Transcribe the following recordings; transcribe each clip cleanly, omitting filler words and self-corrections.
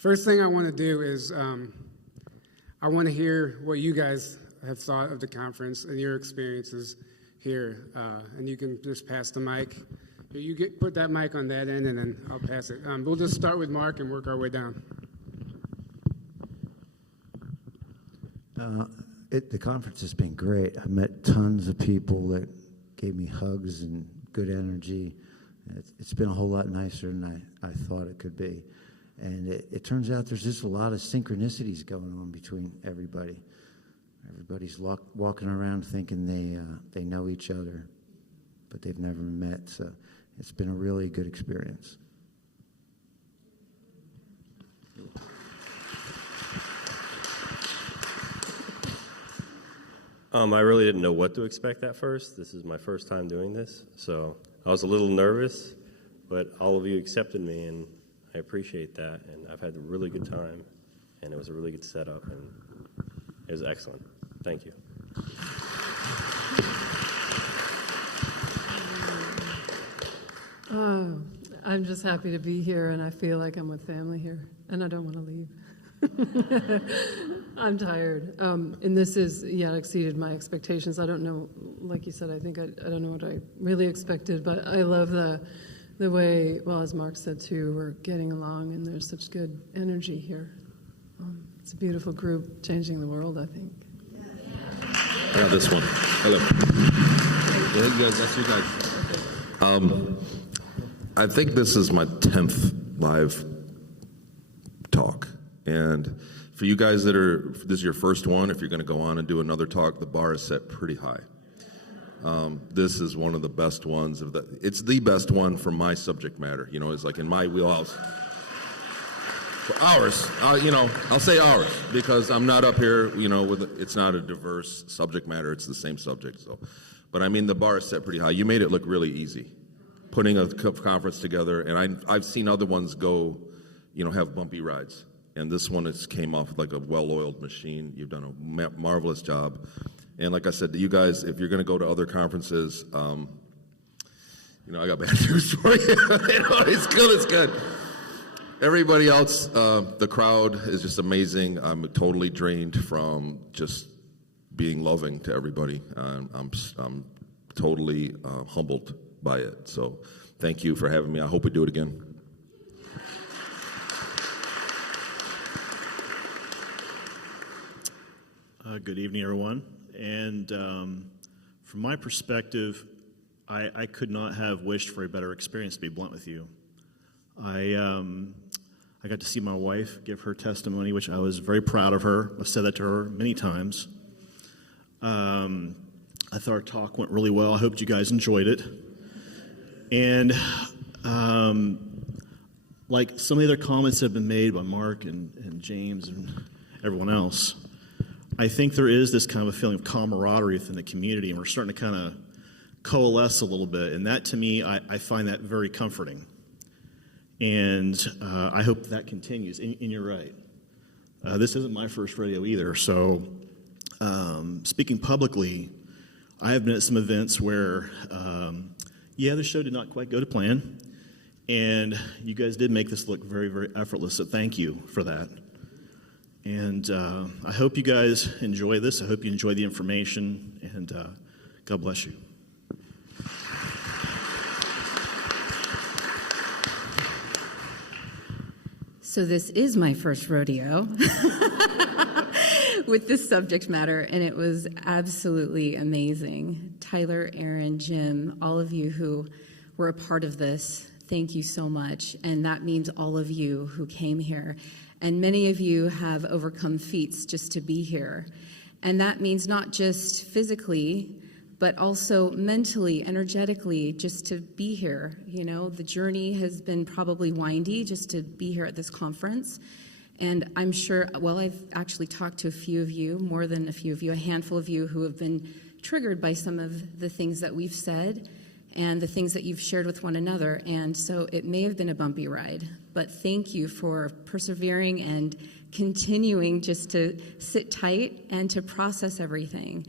First thing I want to do is I want to hear what you guys have thought of the conference and your experiences here. And you can just pass the mic. Put that mic on that end, and then I'll pass it. We'll just start with Mark and work our way down. The conference has been great. I met tons of people that gave me hugs and good energy. It's been a whole lot nicer than I thought it could be. And it turns out there's just a lot of synchronicities going on between everybody. Everybody's walking around thinking they know each other, but they've never met. So it's been a really good experience. I really didn't know what to expect at first. This is my first time doing this, so I was a little nervous, but all of you accepted me, and I appreciate that, and I've had a really good time, and it was a really good setup, and it was excellent. Thank you. Oh, I'm just happy to be here, and I feel like I'm with family here, and I don't want to leave. I'm tired. And this exceeded my expectations. I don't know, like you said, I don't know what I really expected, but I love the way, well, as Mark said too, we're getting along, and there's such good energy here. It's a beautiful group, changing the world, I think. I got this one. Hello. Yeah, you guys, that's you guys. I think this is my 10th live talk. And for you guys this is your first one, if you're going to go on and do another talk, the bar is set pretty high. This is one of the best ones. It's the best one for my subject matter. You know, it's like in my wheelhouse. For ours, I'll say ours, because I'm not up here, it's not a diverse subject matter. It's the same subject. So, but I mean, the bar is set pretty high. You made it look really easy, putting a conference together. And I've seen other ones go, have bumpy rides. And this one came off like a well-oiled machine. You've done a marvelous job. And like I said to you guys, if you're going to go to other conferences, I got bad news for you. It's good. Everybody else, the crowd is just amazing. I'm totally drained from just being loving to everybody. I'm totally humbled by it. So thank you for having me. I hope we do it again. Good evening, everyone. And from my perspective, I could not have wished for a better experience, to be blunt with you. I got to see my wife give her testimony, which I was very proud of her. I've said that to her many times. I thought our talk went really well. I hope you guys enjoyed it. And like some of the other comments have been made by Mark and James and everyone else, I think there is this kind of a feeling of camaraderie within the community, and we're starting to kind of coalesce a little bit. And that, to me, I find that very comforting. And I hope that continues. And you're right. This isn't my first rodeo either. So speaking publicly, I have been at some events where, the show did not quite go to plan. And you guys did make this look very, very effortless. So thank you for that. And I hope you guys enjoy this. I hope you enjoy the information. And God bless you. So this is my first rodeo with this subject matter, and it was absolutely amazing. Tyler, Aaron, Jim, all of you who were a part of this, thank you so much. And that means all of you who came here. And many of you have overcome feats just to be here. And that means not just physically, but also mentally, energetically, just to be here. The journey has been probably windy just to be here at this conference. And I'm sure, I've actually talked to a few of you, more than a few of you, a handful of you who have been triggered by some of the things that we've said and the things that you've shared with one another. And so it may have been a bumpy ride, but thank you for persevering and continuing just to sit tight and to process everything.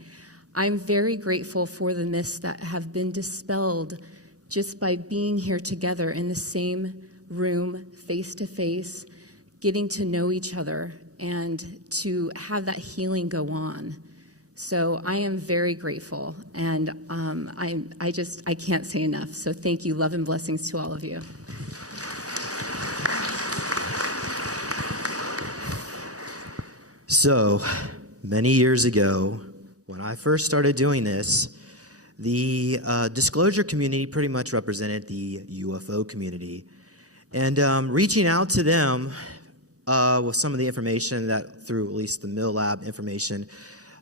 I'm very grateful for the myths that have been dispelled just by being here together in the same room, face to face, getting to know each other and to have that healing go on. So I am very grateful, and I can't say enough. So thank you, love and blessings to all of you. So many years ago, when I first started doing this, the disclosure community pretty much represented the UFO community. And reaching out to them with some of the information that, through at least the Mill Lab information,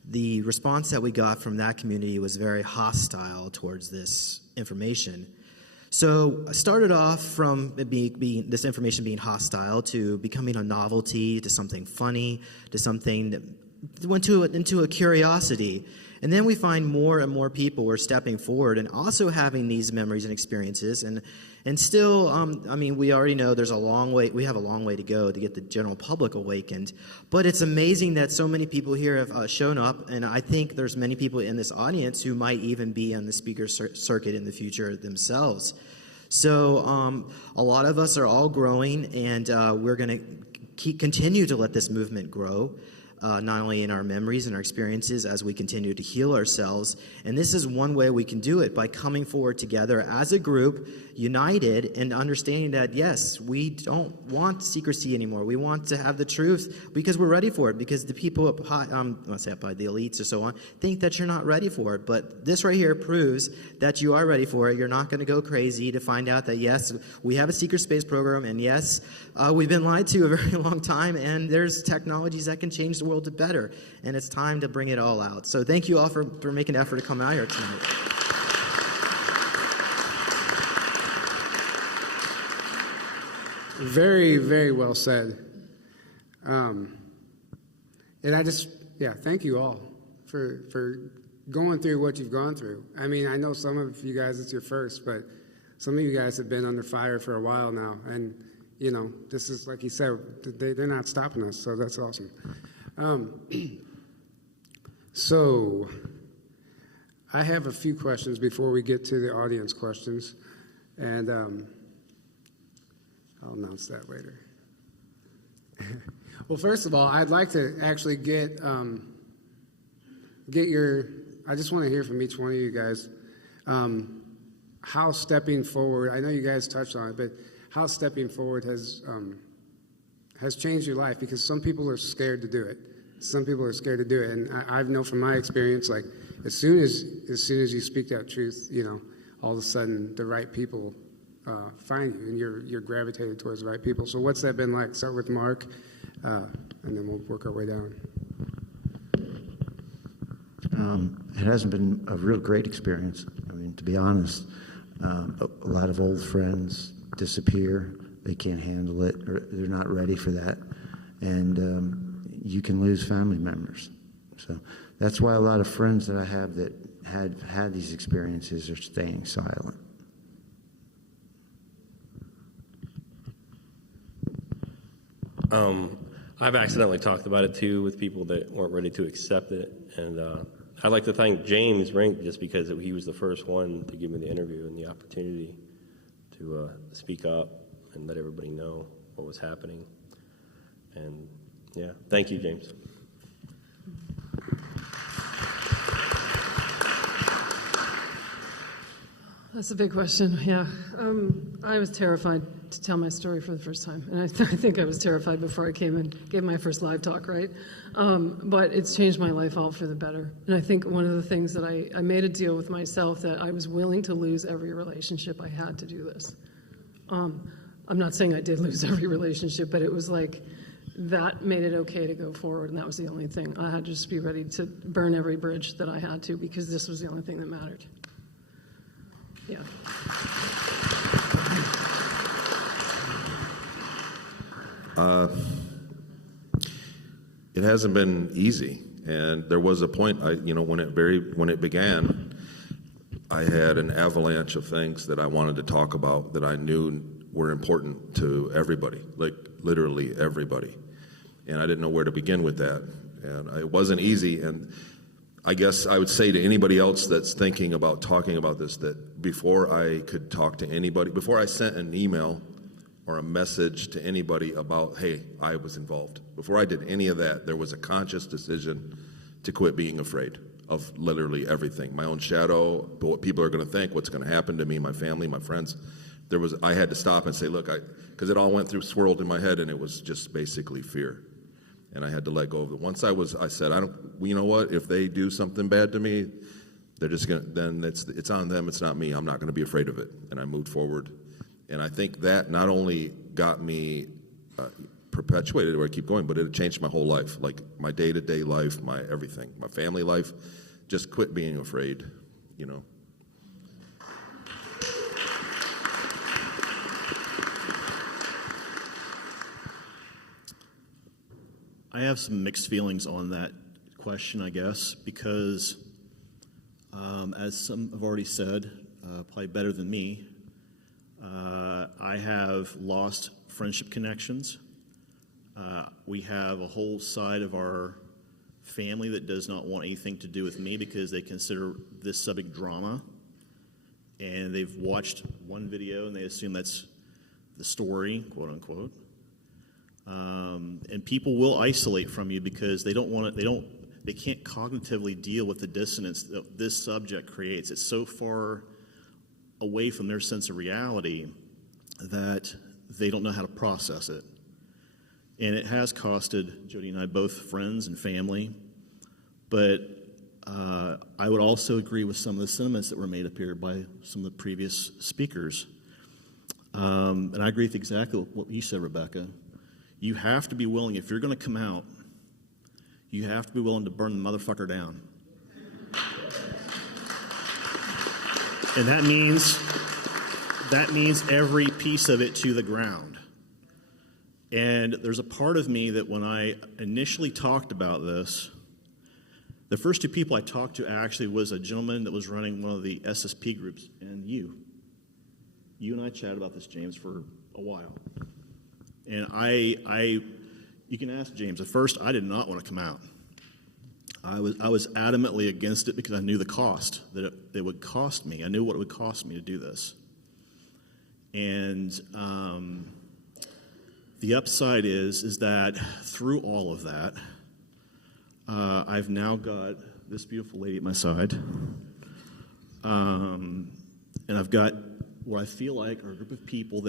the response that we got from that community was very hostile towards this information. So I started off from this information being hostile to becoming a novelty, to something funny, to something that went into a curiosity. And then we find more and more people were stepping forward and also having these memories and experiences. And still, we already know we have a long way to go to get the general public awakened. But it's amazing that so many people here have shown up, and I think there's many people in this audience who might even be on the speaker circuit in the future themselves. So a lot of us are all growing, and we're going to continue to let this movement grow. Not only in our memories and our experiences as we continue to heal ourselves. And this is one way we can do it, by coming forward together as a group, united, and understanding that, yes, we don't want secrecy anymore. We want to have the truth because we're ready for it, because the people up high, the elites or so on, think that you're not ready for it. But this right here proves that you are ready for it. You're not going to go crazy to find out that, yes, we have a secret space program, and yes, we've been lied to a very long time, and there's technologies that can change the world to better, and it's time to bring it all out. So thank you all for making an effort to come out here tonight. Very, very well said. And thank you all for going through what you've gone through. I mean, I know some of you guys, it's your first, but some of you guys have been under fire for a while now, and this is, like you said, they're not stopping us, so that's awesome. So I have a few questions before we get to the audience questions, and I'll announce that later. Well, first of all, I'd like to actually get your, I just want to hear from each one of you guys, how stepping forward, I know you guys touched on it, but how stepping forward has changed your life, because some people are scared to do it. Some people are scared to do it, and I know from my experience, like as soon as you speak that truth, all of a sudden the right people find you, and you're gravitated towards the right people. So what's that been like? Start with Mark, and then we'll work our way down. It hasn't been a real great experience. I mean, to be honest, a lot of old friends disappear. They can't handle it, or they're not ready for that, and you can lose family members. So that's why a lot of friends that I have that had these experiences are staying silent. I've accidentally talked about it too with people that weren't ready to accept it, and I'd like to thank James Rink, just because he was the first one to give me the interview and the opportunity to speak up and let everybody know what was happening. And yeah, thank you, James. That's a big question, yeah. I was terrified to tell my story for the first time, and I think I was terrified before I came and gave my first live talk, right? But it's changed my life all for the better. And I think one of the things that I made a deal with myself, that I was willing to lose every relationship I had to do this. I'm not saying I did lose every relationship, but it was like, that made it okay to go forward, and that was the only thing. I had to just be ready to burn every bridge that I had to, because this was the only thing that mattered. Yeah. It hasn't been easy, and there was a point, when it began, I had an avalanche of things that I wanted to talk about that I knew were important to everybody, like literally everybody, and I didn't know where to begin with that, and it wasn't easy. And I guess I would say to anybody else that's thinking about talking about this, that before I could talk to anybody, before I sent an email or a message to anybody about, hey, I was involved. Before I did any of that, there was a conscious decision to quit being afraid of literally everything. My own shadow, what people are going to think, what's going to happen to me, my family, my friends. I had to stop and say, look, because it all went through, swirled in my head, and it was just basically fear. And I had to let go of it. Once I said, you know what, if they do something bad to me, they're just going to, then it's on them, it's not me. I'm not going to be afraid of it. And I moved forward. And I think that not only got me perpetuated where I keep going, but it changed my whole life, like my day-to-day life, my everything, my family life. Just quit being afraid, you know. I have some mixed feelings on that question, I guess, because as some have already said, probably better than me, I have lost friendship connections. We have a whole side of our family that does not want anything to do with me because they consider this subject drama. And they've watched one video and they assume that's the story, quote unquote. And people will isolate from you because they can't cognitively deal with the dissonance that this subject creates. It's so far away from their sense of reality that they don't know how to process it. And it has costed Jodi and I both friends and family. But I would also agree with some of the sentiments that were made up here by some of the previous speakers. And I agree with exactly what you said, Rebecca. You have to be willing, if you're going to come out, you have to be willing to burn the motherfucker down. And that means every piece of it to the ground. And there's a part of me that when I initially talked about this, the first two people I talked to actually was a gentleman that was running one of the SSP groups, and you. You and I chatted about this, James, for a while. And you can ask James. At first, I did not want to come out. I was adamantly against it because I knew the cost that it would cost me. I knew what it would cost me to do this. And the upside is that through all of that, I've now got this beautiful lady at my side. And I've got what I feel like are a group of people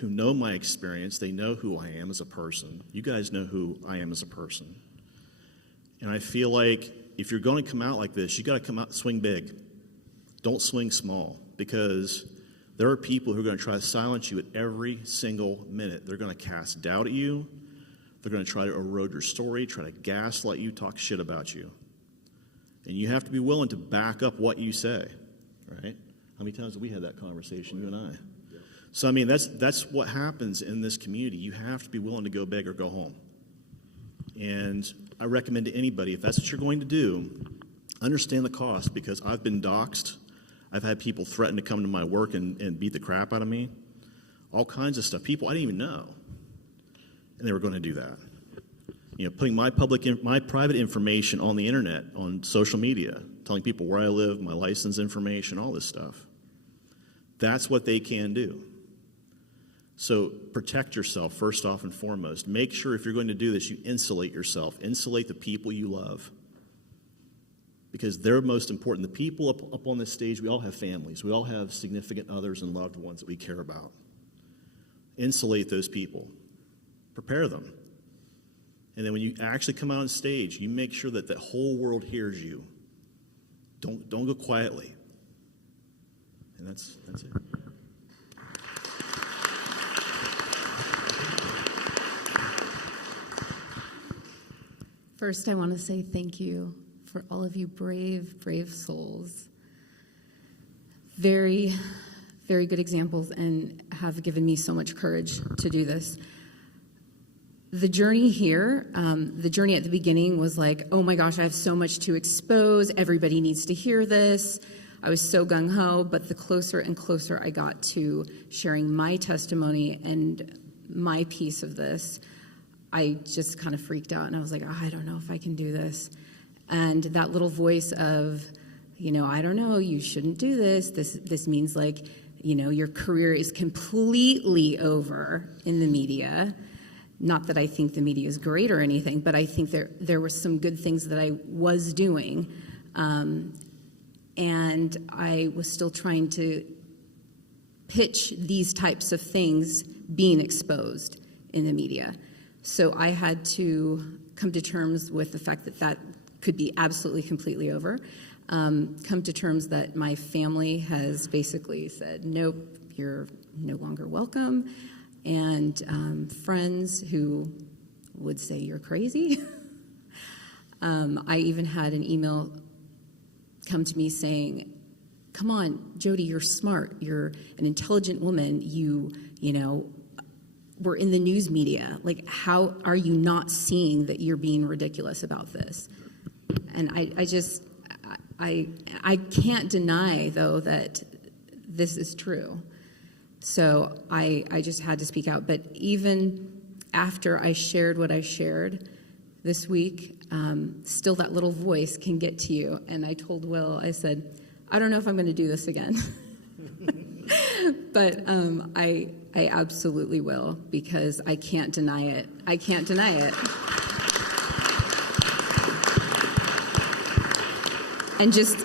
who know my experience. They know who I am as a person. You guys know who I am as a person. And I feel like if you're going to come out like this, you got to come out and swing big. Don't swing small, because there are people who are going to try to silence you at every single minute. They're going to cast doubt at you. They're going to try to erode your story, try to gaslight you, talk shit about you. And you have to be willing to back up what you say, right? How many times have we had that conversation, you and I? Yeah. So, I mean, that's what happens in this community. You have to be willing to go big or go home. And I recommend to anybody, if that's what you're going to do, understand the cost, because I've been doxxed. I've had people threaten to come to my work and beat the crap out of me. All kinds of stuff. People I didn't even know. And they were going to do that. You know, putting my private information on the internet, on social media, telling people where I live, my license information, all this stuff. That's what they can do. So protect yourself first off and foremost. Make sure if you're going to do this, you insulate yourself. Insulate the people you love. Because they're most important. The people up on this stage, we all have families. We all have significant others and loved ones that we care about. Insulate those people. Prepare them. And then when you actually come out on stage, you make sure that the whole world hears you. Don't go quietly. And that's it. First, I want to say thank you for all of you brave, brave souls. Very, very good examples, and have given me so much courage to do this. The journey here, the journey at the beginning was like, oh my gosh, I have so much to expose. Everybody needs to hear this. I was so gung-ho, but the closer and closer I got to sharing my testimony and my piece of this, I just kind of freaked out, and I was like, I don't know if I can do this. And that little voice of, I don't know, you shouldn't do this. This means like your career is completely over in the media. Not that I think the media is great or anything, but I think there were some good things that I was doing. And I was still trying to pitch these types of things being exposed in the media. So I had to come to terms with the fact that that could be absolutely completely over. Come to terms that my family has basically said, nope, you're no longer welcome. And friends who would say you're crazy. I even had an email come to me saying, come on, Jodi, you're smart. You're an intelligent woman. You we're in the news media. Like, how are you not seeing that you're being ridiculous about this? And I can't deny, though, that this is true. So I just had to speak out. But even after I shared what I shared this week, still that little voice can get to you. And I told Will, I said, I don't know if I'm going to do this again. But I absolutely will, because I can't deny it. I can't deny it. And just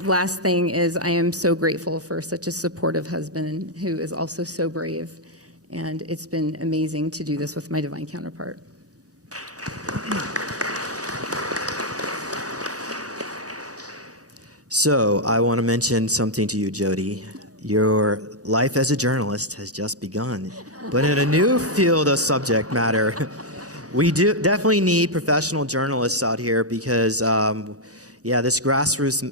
last thing is, I am so grateful for such a supportive husband who is also so brave. And it's been amazing to do this with my divine counterpart. So I want to mention something to you, Jodi. Your life as a journalist has just begun, but in a new field of subject matter. We do definitely need professional journalists out here because, this grassroots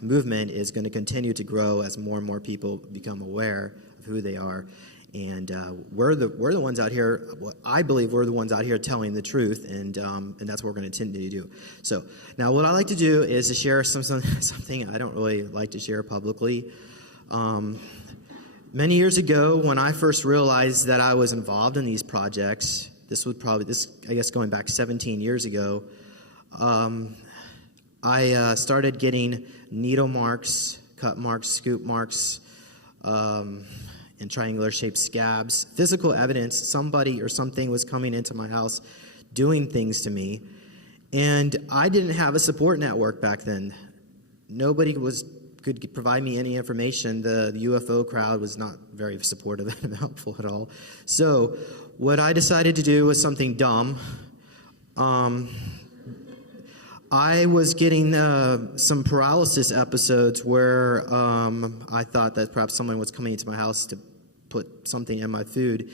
movement is going to continue to grow as more and more people become aware of who they are. And we're the ones out here. I believe we're the ones out here telling the truth, and that's what we're going to continue to do. So now, what I like to do is to share something I don't really like to share publicly. Many years ago, when I first realized that I was involved in these projects, I guess going back 17 years ago, I started getting needle marks, cut marks, scoop marks, and triangular-shaped scabs, physical evidence somebody or something was coming into my house doing things to me. And I didn't have a support network back then. Nobody could provide me any information. The UFO crowd was not very supportive and helpful at all. So what I decided to do was something dumb. I was getting some paralysis episodes where I thought that perhaps someone was coming into my house to put something in my food.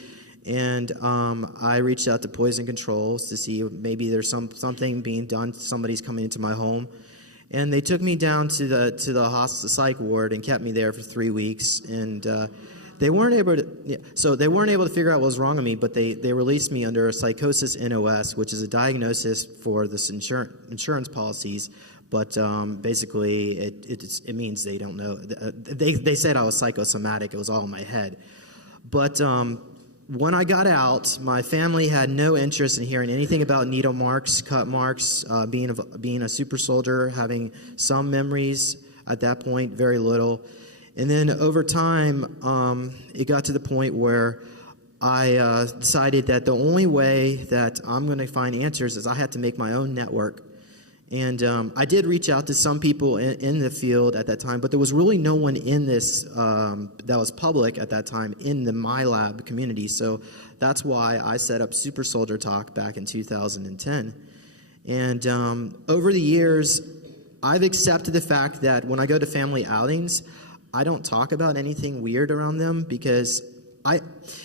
And I reached out to poison controls to see maybe there's something being done. Somebody's coming into my home. And they took me down to the hospital psych ward and kept me there for 3 weeks. And they weren't able to figure out what was wrong with me, but they released me under a psychosis NOS, which is a diagnosis for this insurance policies. But basically, it means they don't know. They said I was psychosomatic. It was all in my head. But when I got out, my family had no interest in hearing anything about needle marks, cut marks, being a super soldier, having some memories at that point, very little. And then over time, it got to the point where I decided that the only way that I'm going to find answers is I had to make my own network. And I did reach out to some people in the field at that time, but there was really no one in this that was public at that time in the MyLab community. So that's why I set up Super Soldier Talk back in 2010. And over the years, I've accepted the fact that when I go to family outings, I don't talk about anything weird around them because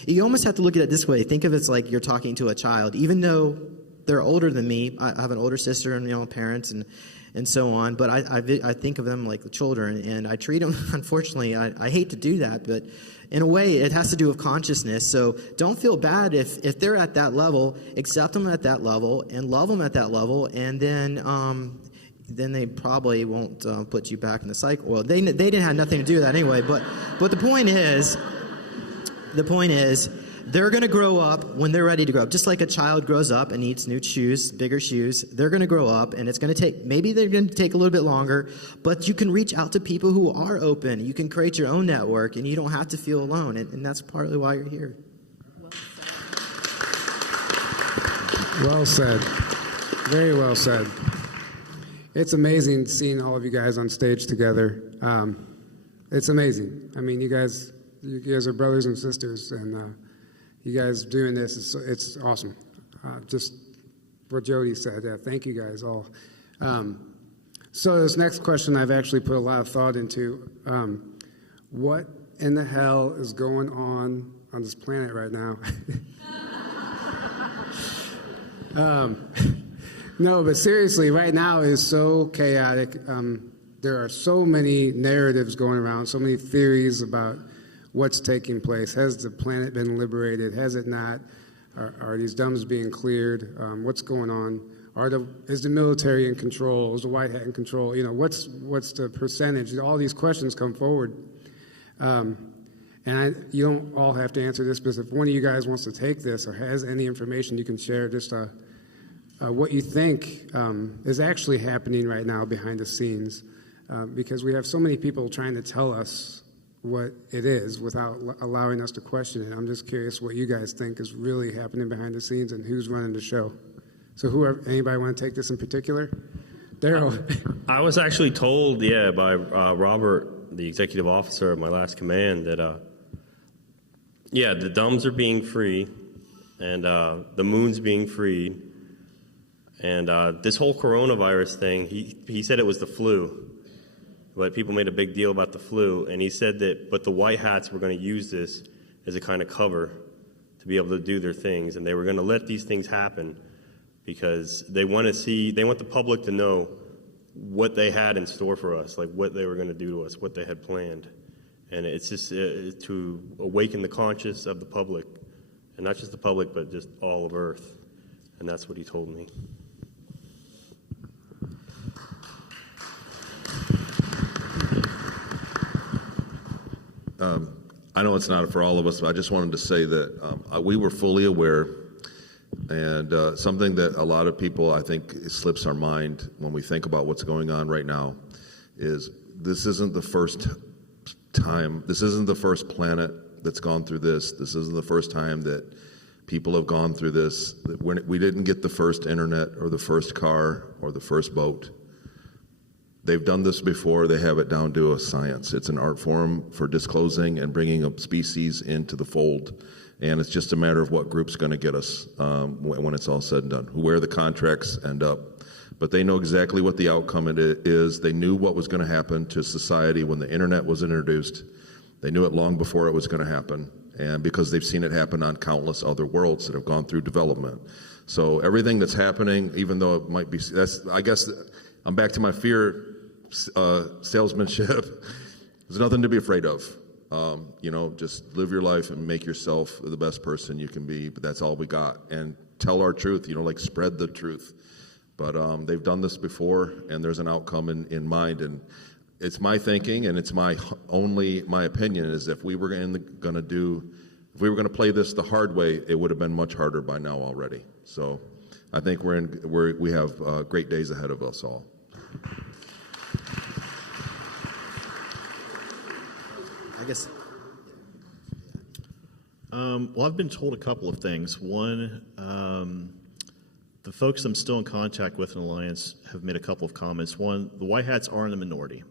you almost have to look at it this way. Think of it as like you're talking to a child, even though they're older than me. I have an older sister and parents and so on, but I think of them like children, and I treat them, unfortunately, I hate to do that, but in a way it has to do with consciousness. So don't feel bad if they're at that level. Accept them at that level and love them at that level, and then they probably won't put you back in the cycle. Well, they didn't have nothing to do with that anyway, but the point is they're going to grow up when they're ready to grow up. Just like a child grows up and needs new shoes, bigger shoes, they're going to grow up, and it's going to take, maybe they're going to take a little bit longer, but you can reach out to people who are open. You can create your own network, and you don't have to feel alone, and that's partly why you're here. Well said. Very well said. It's amazing seeing all of you guys on stage together. It's amazing. I mean, you guys are brothers and sisters, and you guys doing this, it's awesome. Just what Jodi said. Yeah, thank you guys all. So this next question I've actually put a lot of thought into. What in the hell is going on this planet right now? No, but seriously, right now is so chaotic. There are so many narratives going around, so many theories about what's taking place. Has the planet been liberated? Has it not? Are these dumps being cleared? What's going on? Is the military in control? Is the White Hat in control? You know, what's the percentage? All these questions come forward. And you don't all have to answer this, but if one of you guys wants to take this or has any information you can share, just what you think is actually happening right now behind the scenes, because we have so many people trying to tell us what it is without allowing us to question it. I'm just curious what you guys think is really happening behind the scenes and who's running the show. So anybody want to take this in particular? Daryl. I was actually told, by Robert, the executive officer of my last command, that, the dumbs are being free, and the moon's being freed, and this whole coronavirus thing, he said it was the flu, but people made a big deal about the flu, and he said that, but the White Hats were going to use this as a kind of cover to be able to do their things, and they were going to let these things happen because they want the public to know what they had in store for us, like what they were going to do to us, what they had planned. And it's just to awaken the conscience of the public, and not just the public, but just all of Earth. And that's what he told me. I know it's not for all of us, but I just wanted to say that we were fully aware, and something that a lot of people, I think, slips our mind when we think about what's going on right now is this isn't the first time, this isn't the first planet that's gone through this. This isn't the first time that people have gone through this. We didn't get the first internet or the first car or the first boat. They've done this before. They have it down to a science. It's an art form for disclosing and bringing a species into the fold. And it's just a matter of what group's going to get us when it's all said and done, where the contracts end up. But they know exactly what the outcome it is. They knew what was going to happen to society when the internet was introduced. They knew it long before it was going to happen. And because they've seen it happen on countless other worlds that have gone through development. So everything that's happening, even though it might be, I guess I'm back to my fear salesmanship. There's nothing to be afraid of. Just live your life and make yourself the best person you can be. But that's all we got. And tell our truth, spread the truth. But they've done this before, and there's an outcome in mind. And it's my thinking, and it's my opinion, is if we were going to play this the hard way, it would have been much harder by now already. So I think we have great days ahead of us all. I guess. Well, I've been told a couple of things. One, the folks I'm still in contact with in Alliance have made a couple of comments. One, the White Hats are in the minority.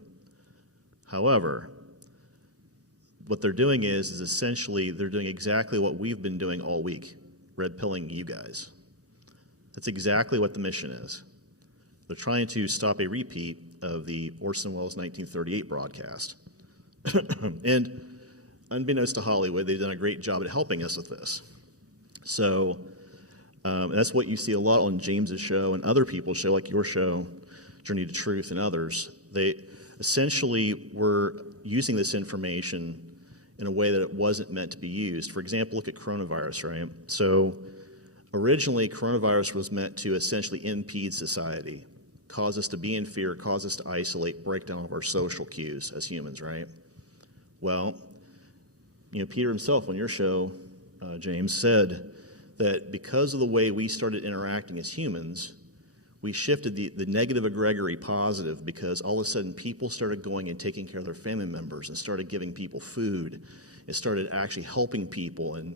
However, what they're doing is essentially they're doing exactly what we've been doing all week, red pilling you guys. That's exactly what the mission is. They're trying to stop a repeat of the Orson Welles 1938 broadcast. And unbeknownst to Hollywood, they've done a great job at helping us with this. So that's what you see a lot on James's show and other people's show, like your show, Journey to Truth, and others. They essentially were using this information in a way that it wasn't meant to be used. For example, look at coronavirus, right? So originally, coronavirus was meant to essentially impede society, cause us to be in fear, cause us to isolate, break down all of our social cues as humans, right? Well, Peter himself on your show James, said that because of the way we started interacting as humans, we shifted the negative egregiory positive, because all of a sudden people started going and taking care of their family members and started giving people food. It started actually helping people and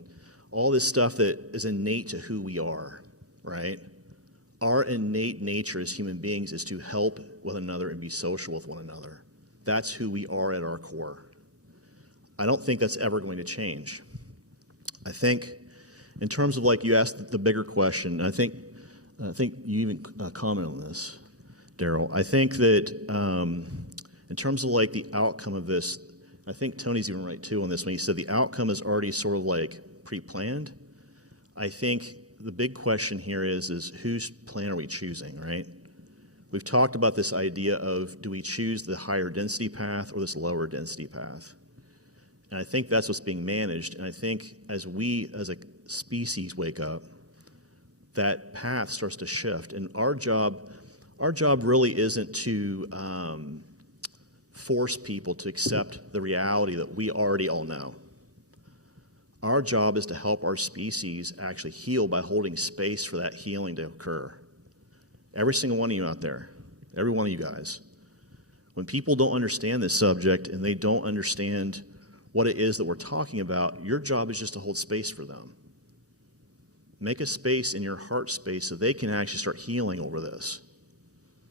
all this stuff that is innate to who we are, right? Our innate nature as human beings is to help one another and be social with one another. That's who we are at our core. I don't think that's ever going to change. I think in terms of, like, you asked the bigger question, I think you even commented on this, Daryl. I think that in terms of like the outcome of this, I think Tony's even right too on this when he said the outcome is already sort of like pre-planned. I think the big question here is whose plan are we choosing, right? We've talked about this idea of, do we choose the higher density path or this lower density path? And I think that's what's being managed. And I think as we as a species wake up, that path starts to shift. And our job really isn't to force people to accept the reality that we already all know. Our job is to help our species actually heal by holding space for that healing to occur. Every single one of you out there, every one of you guys, when people don't understand this subject and they don't understand what it is that we're talking about, your job is just to hold space for them. Make a space in your heart space so they can actually start healing over this.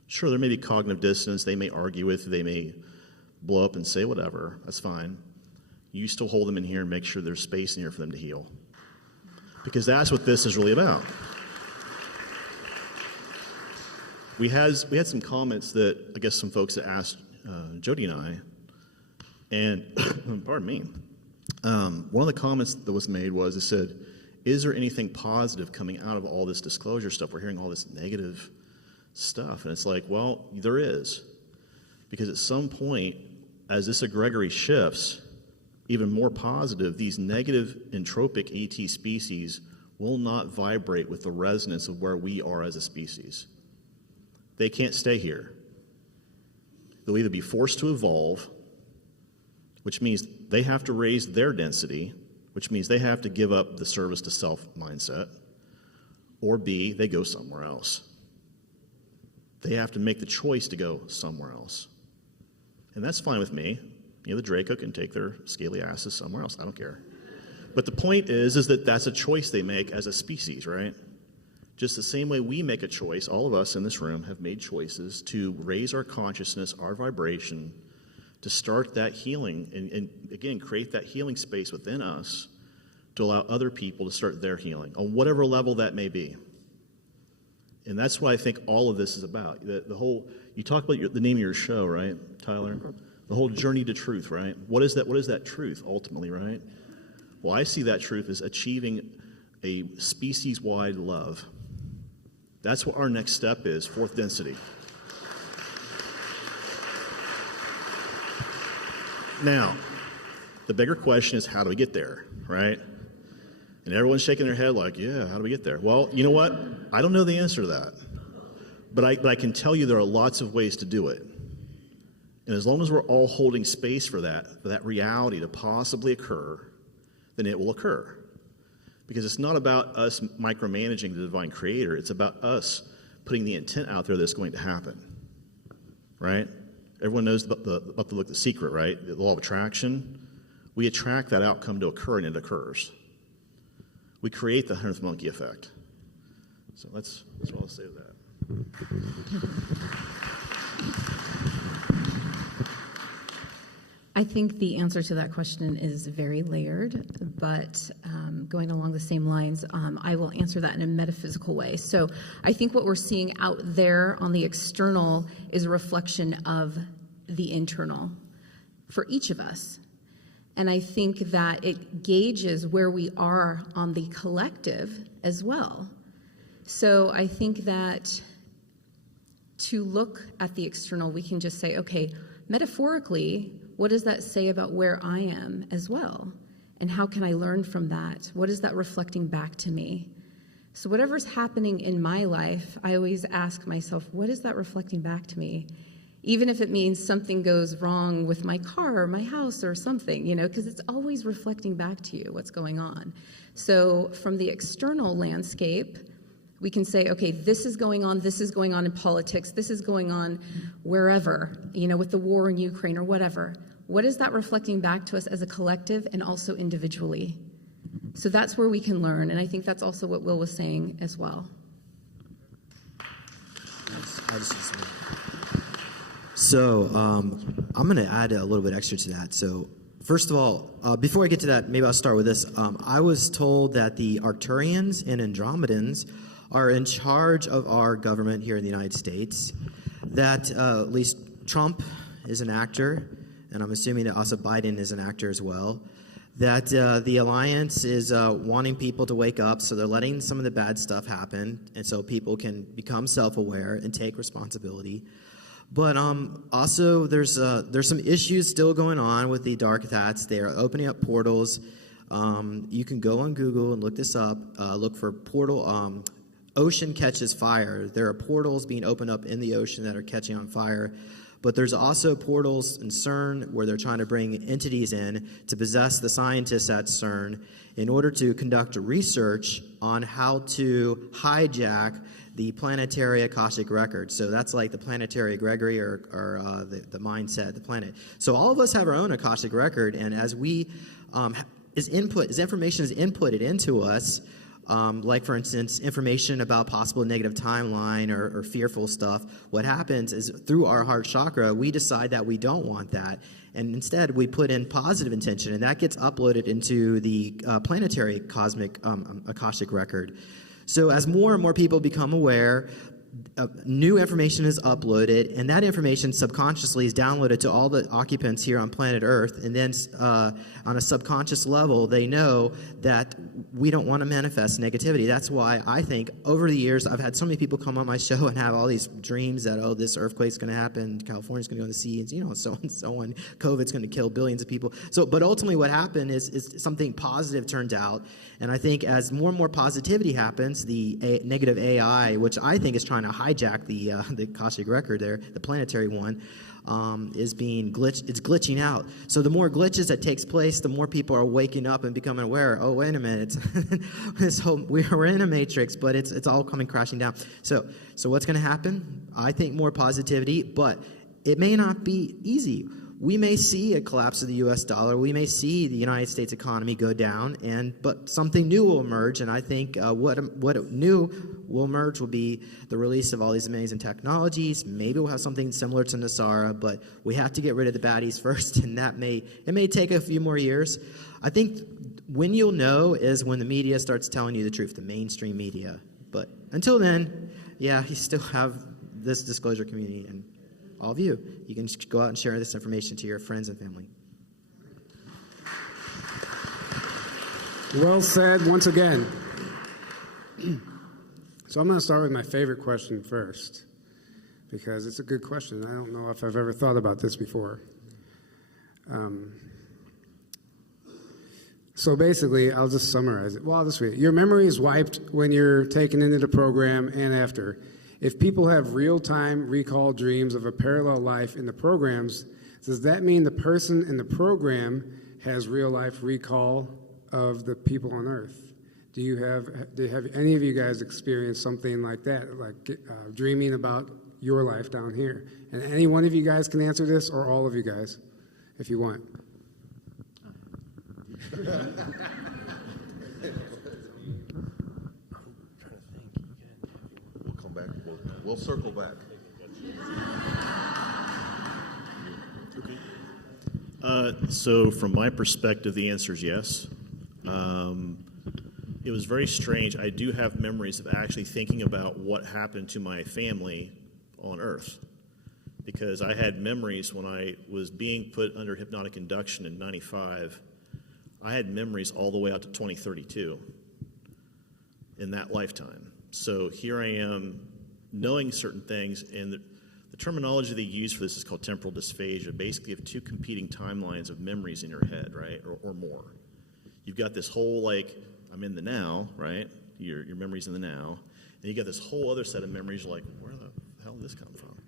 Sure, there may be cognitive dissonance. They may argue with you. They may blow up and say whatever. That's fine. You still hold them in here and make sure there's space in here for them to heal. Because that's what this is really about. We had some comments that I guess some folks that asked Jodi and I, and pardon me, one of the comments that was made was, it said, is there anything positive coming out of all this disclosure stuff? We're hearing all this negative stuff. And it's like, well, there is. Because at some point, as this egregory shifts, even more positive, these negative entropic ET species will not vibrate with the resonance of where we are as a species. They can't stay here. They'll either be forced to evolve, which means they have to raise their density, which means they have to give up the service to self mindset, or B, they go somewhere else. They have to make the choice to go somewhere else. And that's fine with me. You know, the Draco can take their scaly asses somewhere else. I don't care. But the point is that that's a choice they make as a species, right? Just the same way we make a choice, all of us in this room have made choices to raise our consciousness, our vibration, to start that healing and again, create that healing space within us to allow other people to start their healing on whatever level that may be. And that's what I think all of this is about. The whole, you talk about the name of your show, right, Tyler? The whole journey to truth, right? What is that? What is that truth ultimately, right? Well, I see that truth as achieving a species-wide love. That's what our next step is, fourth density. Now, the bigger question is, how do we get there, right? And everyone's shaking their head like, yeah, how do we get there? Well, you know what? I don't know the answer to that. But I can tell you there are lots of ways to do it. And as long as we're all holding space for that reality to possibly occur, then it will occur. Because it's not about us micromanaging the divine creator. It's about us putting the intent out there that it's going to happen, right? Everyone knows about the secret, right? The law of attraction. We attract that outcome to occur, and it occurs. We create the 100th monkey effect. So that's what I'll say to that. I think the answer to that question is very layered, but going along the same lines, I will answer that in a metaphysical way. So I think what we're seeing out there on the external is a reflection of the internal for each of us. And I think that it gauges where we are on the collective as well. So I think that to look at the external, we can just say, okay, metaphorically, what does that say about where I am as well? And how can I learn from that? What is that reflecting back to me? So whatever's happening in my life, I always ask myself, what is that reflecting back to me? even if it means something goes wrong with my car or my house or something, because it's always reflecting back to you what's going on. So from the external landscape, we can say, okay, this is going on in politics, this is going on wherever, with the war in Ukraine or whatever. What is that reflecting back to us as a collective and also individually? So that's where we can learn, and I think that's also what Will was saying as well. So I'm going to add a little bit extra to that. So first of all, before I get to that, maybe I'll start with this. I was told that the Arcturians and Andromedans are in charge of our government here in the United States, that at least Trump is an actor, and I'm assuming that also Biden is an actor as well, that the alliance is wanting people to wake up, so they're letting some of the bad stuff happen, and so people can become self-aware and take responsibility. But also, there's some issues still going on with the dark thats. They are opening up portals. You can go on Google and look this up. Look for portal. Ocean catches fire. There are portals being opened up in the ocean that are catching on fire. But there's also portals in CERN where they're trying to bring entities in to possess the scientists at CERN in order to conduct research on how to hijack the planetary Akashic record. So that's like the planetary egregore or the mindset, the planet. So all of us have our own Akashic record, and as we as information is inputted into us, like for instance, information about possible negative timeline or fearful stuff, what happens is through our heart chakra, we decide that we don't want that. And instead, we put in positive intention, and that gets uploaded into the planetary cosmic Akashic record. So as more and more people become aware, new information is uploaded, and that information subconsciously is downloaded to all the occupants here on planet Earth. And then on a subconscious level, they know that we don't want to manifest negativity. That's why I think over the years, I've had so many people come on my show and have all these dreams that, oh, this earthquake's going to happen, California's going to go in the sea, and so on and so on. COVID's going to kill billions of people. But ultimately what happened is something positive turned out. And I think as more and more positivity happens, the negative AI, which I think is trying to hijack the Akashic record there, the planetary one, is being it's glitching out. So the more glitches that takes place, the more people are waking up and becoming aware. Oh, wait a minute, we're in a matrix, but it's all coming crashing down. So what's going to happen? I think more positivity, but it may not be easy. We may see a collapse of the U.S. dollar. We may see the United States economy go down, but something new will emerge. And I think what new will emerge will be the release of all these amazing technologies. Maybe we'll have something similar to Nasara, but we have to get rid of the baddies first, and it may take a few more years. I think when you'll know is when the media starts telling you the truth, the mainstream media. But until then, yeah, you still have this disclosure community and all of you. You can go out and share this information to your friends and family. Well said once again. So I'm going to start with my favorite question first, because it's a good question. I don't know if I've ever thought about this before. So basically, I'll just summarize it. Well, I'll just read it. Your memory is wiped when you're taken into the program and after. If people have real-time recall dreams of a parallel life in the programs, does that mean the person in the program has real-life recall of the people on Earth? Do have any of you guys experienced something like that, like dreaming about your life down here? And any one of you guys can answer this, or all of you guys, if you want. We'll circle back. So from my perspective, the answer is yes. It was very strange. I do have memories of actually thinking about what happened to my family on Earth, because I had memories when I was being put under hypnotic induction in '95. I had memories all the way out to 2032 in that lifetime. So here I am, knowing certain things, and the terminology they use for this is called temporal dysphagia. Basically, you have two competing timelines of memories in your head, right, or more. You've got this whole, I'm in the now, right? Your memory's in the now. And you got this whole other set of memories, where the hell did this come from?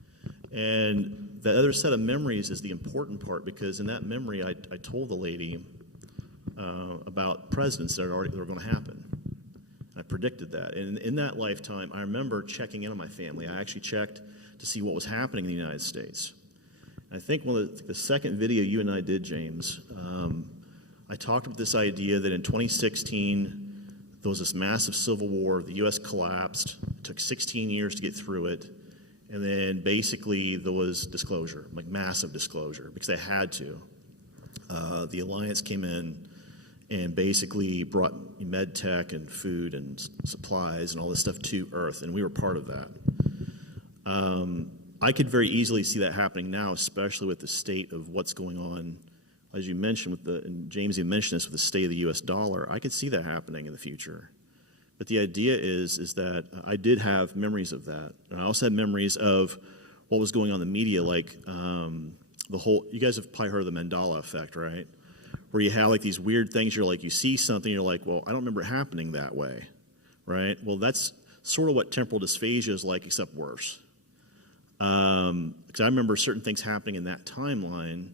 And the other set of memories is the important part, because in that memory, I told the lady about presidents that were going to happen. I predicted that. And in that lifetime, I remember checking in on my family. I actually checked to see what was happening in the United States. And I think the second video you and I did, James, I talked about this idea that in 2016, there was this massive civil war. The U.S. collapsed. It took 16 years to get through it. And then basically there was disclosure, like massive disclosure, because they had to. The alliance came in and basically brought med tech and food and supplies and all this stuff to Earth, and we were part of that. I could very easily see that happening now, especially with the state of what's going on, as you mentioned, and James, you mentioned this, with the state of the U.S. dollar. I could see that happening in the future. But the idea is that I did have memories of that. And I also had memories of what was going on in the media, like you guys have probably heard of the Mandela effect, right? Where you have like these weird things, you see something, you're like, well, I don't remember it happening that way, right? Well, that's sort of what temporal dysphagia is like, except worse. Because I remember certain things happening in that timeline.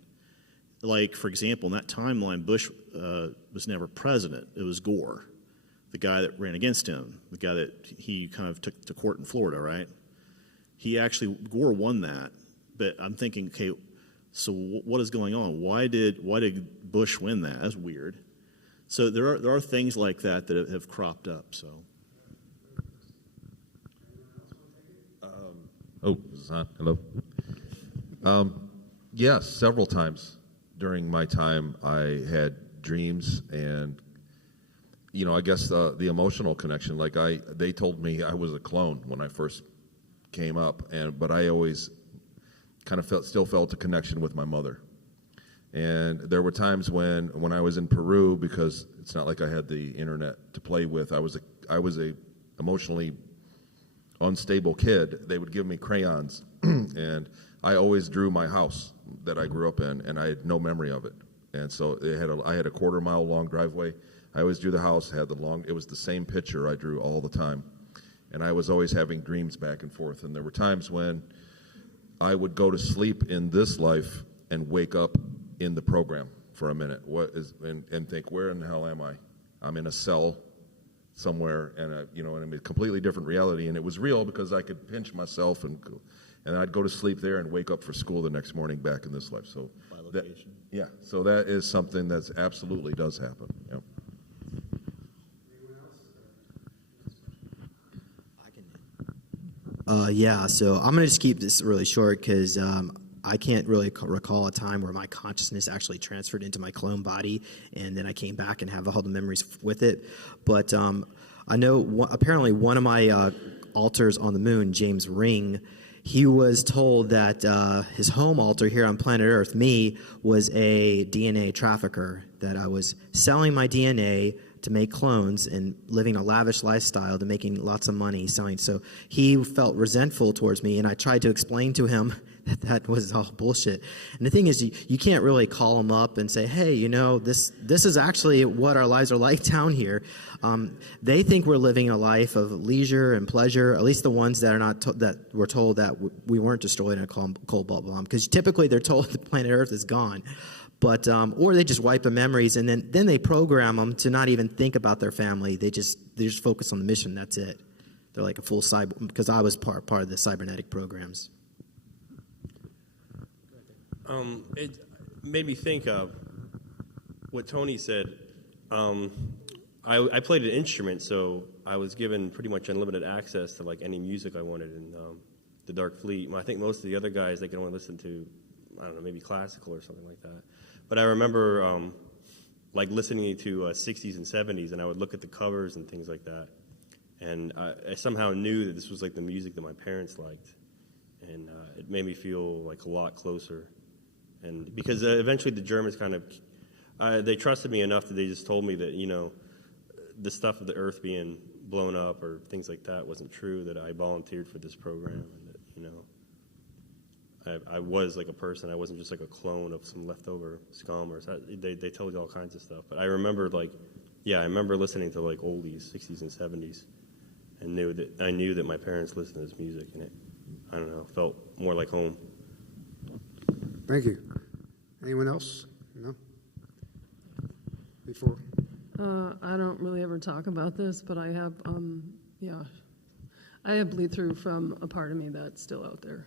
Like, for example, in that timeline, Bush was never president. It was Gore, the guy that ran against him, the guy that he kind of took to court in Florida, right? Gore won that. But I'm thinking, okay, so what is going on? Why did Bush win that? That's weird. So there are things like that that have cropped up. So. Is this on? Hello? Yes, several times during my time I had dreams, and I guess the emotional connection. Like they told me I was a clone when I first came up, but I always kind of still felt a connection with my mother. And there were times when I was in Peru, because it's not like I had the internet to play with. I was a emotionally unstable kid. They would give me crayons, and I always drew my house that I grew up in, and I had no memory of it. And so I had a quarter-mile long driveway. I always drew the house. It was the same picture I drew all the time, and I was always having dreams back and forth. And there were times when I would go to sleep in this life and wake up in the program for a minute. And think, where in the hell am I? I'm in a cell somewhere, and in a completely different reality. And it was real because I could pinch myself, and I'd go to sleep there and wake up for school the next morning back in this life. So so that is something that absolutely does happen. Yeah. So I'm going to just keep this really short because I can't really recall a time where my consciousness actually transferred into my clone body, and then I came back and have all the memories with it. But I know apparently one of my alters on the moon, James Ring, he was told that his home altar here on planet Earth, me, was a DNA trafficker, that I was selling my DNA to make clones and living a lavish lifestyle to making lots of money selling. So he felt resentful towards me, and I tried to explain to him that was all bullshit. And the thing is, you can't really call him up and say, hey, this is actually what our lives are like down here. They think we're living a life of leisure and pleasure, at least the ones that are not that were told that we weren't destroyed in a cobalt bomb, because typically they're told the planet Earth is gone. But or they just wipe the memories, and then they program them to not even think about their family. They just focus on the mission. That's it. They're like a full cyber, because I was part of the cybernetic programs. It made me think of what Tony said. I played an instrument, so I was given pretty much unlimited access to like any music I wanted in the Dark Fleet. I think most of the other guys, they can only listen to, I don't know, maybe classical or something like that. But I remember like listening to 60s and 70s, and I would look at the covers and things like that. And I somehow knew that this was like the music that my parents liked. And it made me feel like a lot closer. And because eventually the Germans kind of, they trusted me enough that they just told me that, the stuff of the Earth being blown up or things like that wasn't true, that I volunteered for this program, and that, I was like a person. I wasn't just like a clone of some leftover scum or they told you all kinds of stuff. But I remember I remember listening to like oldies, 60s and 70s, and I knew that my parents listened to this music, and I don't know, felt more like home. Thank you. Anyone else? No? Before? I don't really ever talk about this, but I have, I have bleed through from a part of me that's still out there.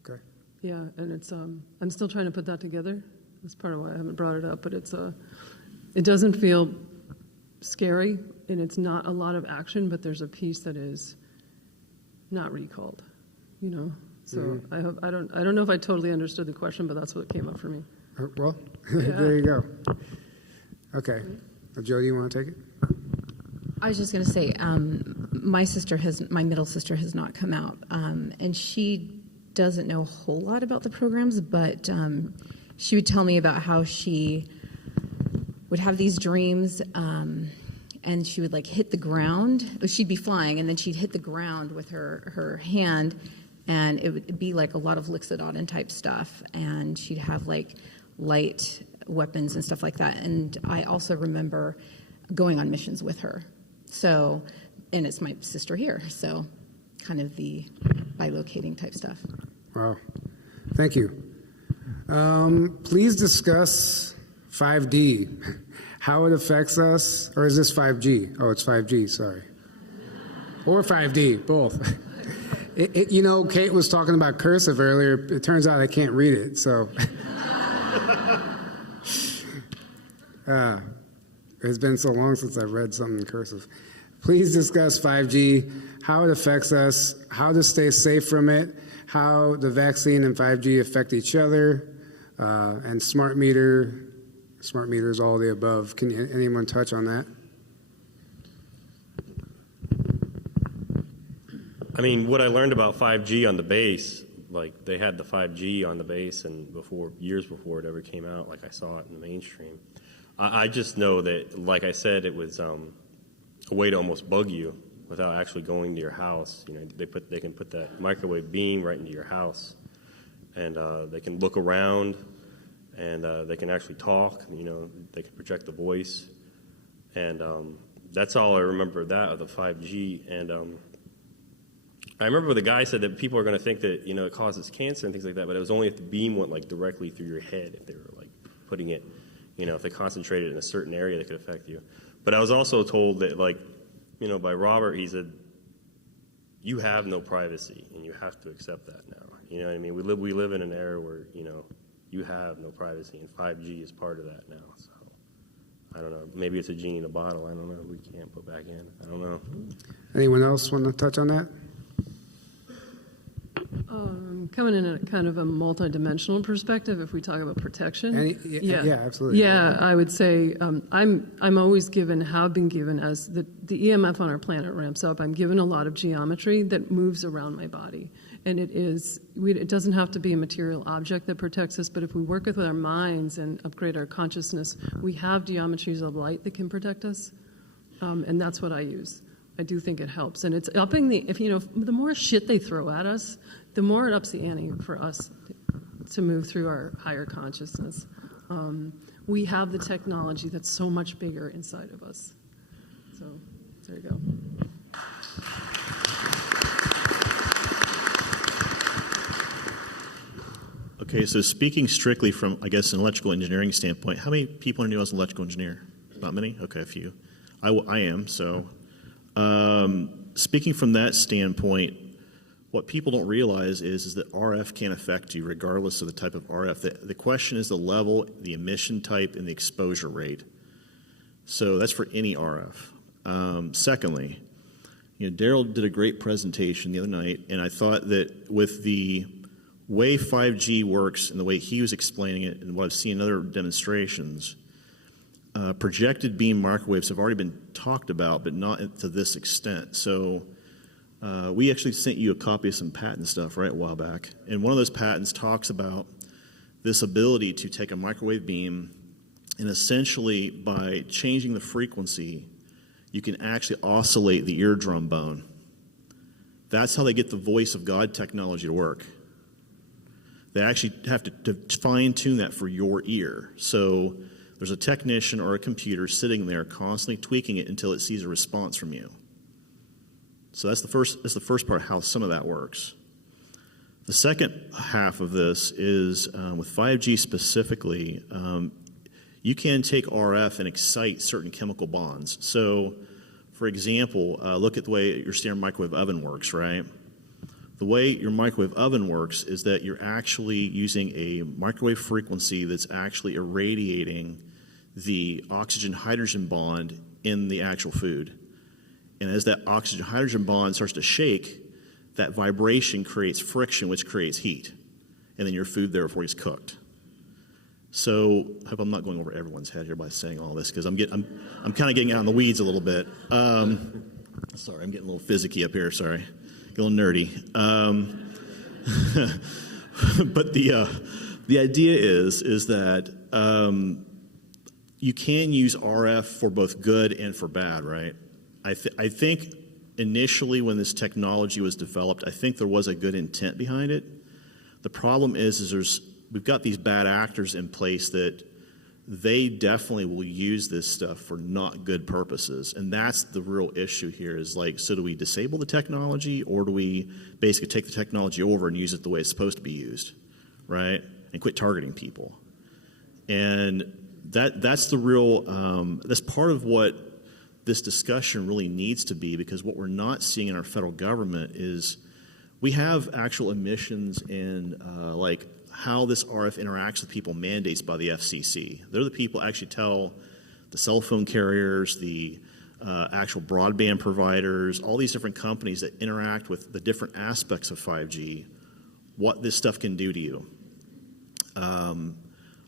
Okay. Yeah, and it's, I'm still trying to put that together. That's part of why I haven't brought it up, but it's, it doesn't feel scary, and it's not a lot of action, but there's a piece that is not recalled, you know? So I hope, I don't know if I totally understood the question, but that's what came up for me. Well, there you go. Okay. Jodi, you want to take it? I was just going to say, my middle sister has not come out, and she doesn't know a whole lot about the programs, but she would tell me about how she would have these dreams, and she would like hit the ground. She'd be flying, and then she'd hit the ground with her hand, and it would be like a lot of Lixodon type stuff, and she'd have like light weapons and stuff like that. And I also remember going on missions with her. So, and it's my sister here, so kind of the bilocating type stuff. Wow. Thank you. Please discuss 5D, how it affects us, or is this 5G? Oh, it's 5G, sorry. Or 5D, both. You know, Kate was talking about cursive earlier. It turns out I can't read it, so. It's been so long since I've read something in cursive. Please discuss 5G, how it affects us, how to stay safe from it, how the vaccine and 5G affect each other, and smart meters, all the above. Can anyone touch on that? I mean, what I learned about 5G on the base, like they had the 5G on the base, and years before it ever came out, like I saw it in the mainstream. I just know that, like I said, it was a way to almost bug you without actually going to your house. You know, they can put that microwave beam right into your house, and they can look around, and they can actually talk. You know, they can project the voice, and that's all I remember of the 5G. And I remember the guy said that people are going to think that, you know, it causes cancer and things like that, but it was only if the beam went like directly through your head, if they were like putting it, you know, if they concentrated in a certain area that could affect you. But I was also told that, like, you know, by Robert, he said, you have no privacy, and you have to accept that now. You know what I mean? We live in an era where, you know, you have no privacy, and 5G is part of that now. So I don't know. Maybe it's a genie in a bottle. I don't know. We can't put back in. I don't know. Anyone else want to touch on that? Coming in at kind of a multidimensional perspective, if we talk about protection. Yeah, absolutely. Yeah, I would say I'm always given, have been given, as the EMF on our planet ramps up, I'm given a lot of geometry that moves around my body. And it doesn't have to be a material object that protects us, but if we work with our minds and upgrade our consciousness, we have geometries of light that can protect us. And that's what I use. I do think it helps, and it's upping the more shit they throw at us, the more it ups the ante for us to move through our higher consciousness. We have the technology that's so much bigger inside of us. So there you go. Okay, so speaking strictly from, I guess, an electrical engineering standpoint, how many people knew I was an electrical engineer? Not many? Okay, a few. I am, so. Speaking from that standpoint, what people don't realize is that RF can affect you regardless of the type of RF. The question is the level, the emission type, and the exposure rate. So that's for any RF. Secondly, Daryl did a great presentation the other night, and I thought that with the way 5G works and the way he was explaining it and what I've seen in other demonstrations, projected beam microwaves have already been talked about, but not to this extent. So we actually sent you a copy of some patent stuff, right, a while back. And one of those patents talks about this ability to take a microwave beam and essentially by changing the frequency, you can actually oscillate the eardrum bone. That's how they get the voice of God technology to work. They actually have to fine-tune that for your ear. So there's a technician or a computer sitting there constantly tweaking it until it sees a response from you. So that's the first part of how some of that works. The second half of this is with 5G specifically, you can take RF and excite certain chemical bonds. So, for example, look at the way your standard microwave oven works, right? The way your microwave oven works is that you're actually using a microwave frequency that's actually irradiating the oxygen-hydrogen bond in the actual food. And as that oxygen-hydrogen bond starts to shake, that vibration creates friction, which creates heat. And then your food, therefore, is cooked. So I hope I'm not going over everyone's head here by saying all this, because I'm kind of getting out in the weeds a little bit. Sorry, I'm getting a little fizzicky up here, sorry. A little nerdy. But the idea is that you can use RF for both good and for bad, right? I think initially when this technology was developed, I think there was a good intent behind it. The problem is we've got these bad actors in place that they definitely will use this stuff for not good purposes. And that's the real issue here is like, so do we disable the technology, or do we basically take the technology over and use it the way it's supposed to be used, right? And quit targeting people. And that's the real, that's part of what this discussion really needs to be, because what we're not seeing in our federal government is we have actual emissions and like how this RF interacts with people mandates by the FCC. They're the people who actually tell the cell phone carriers, the actual broadband providers, all these different companies that interact with the different aspects of 5G, what this stuff can do to you.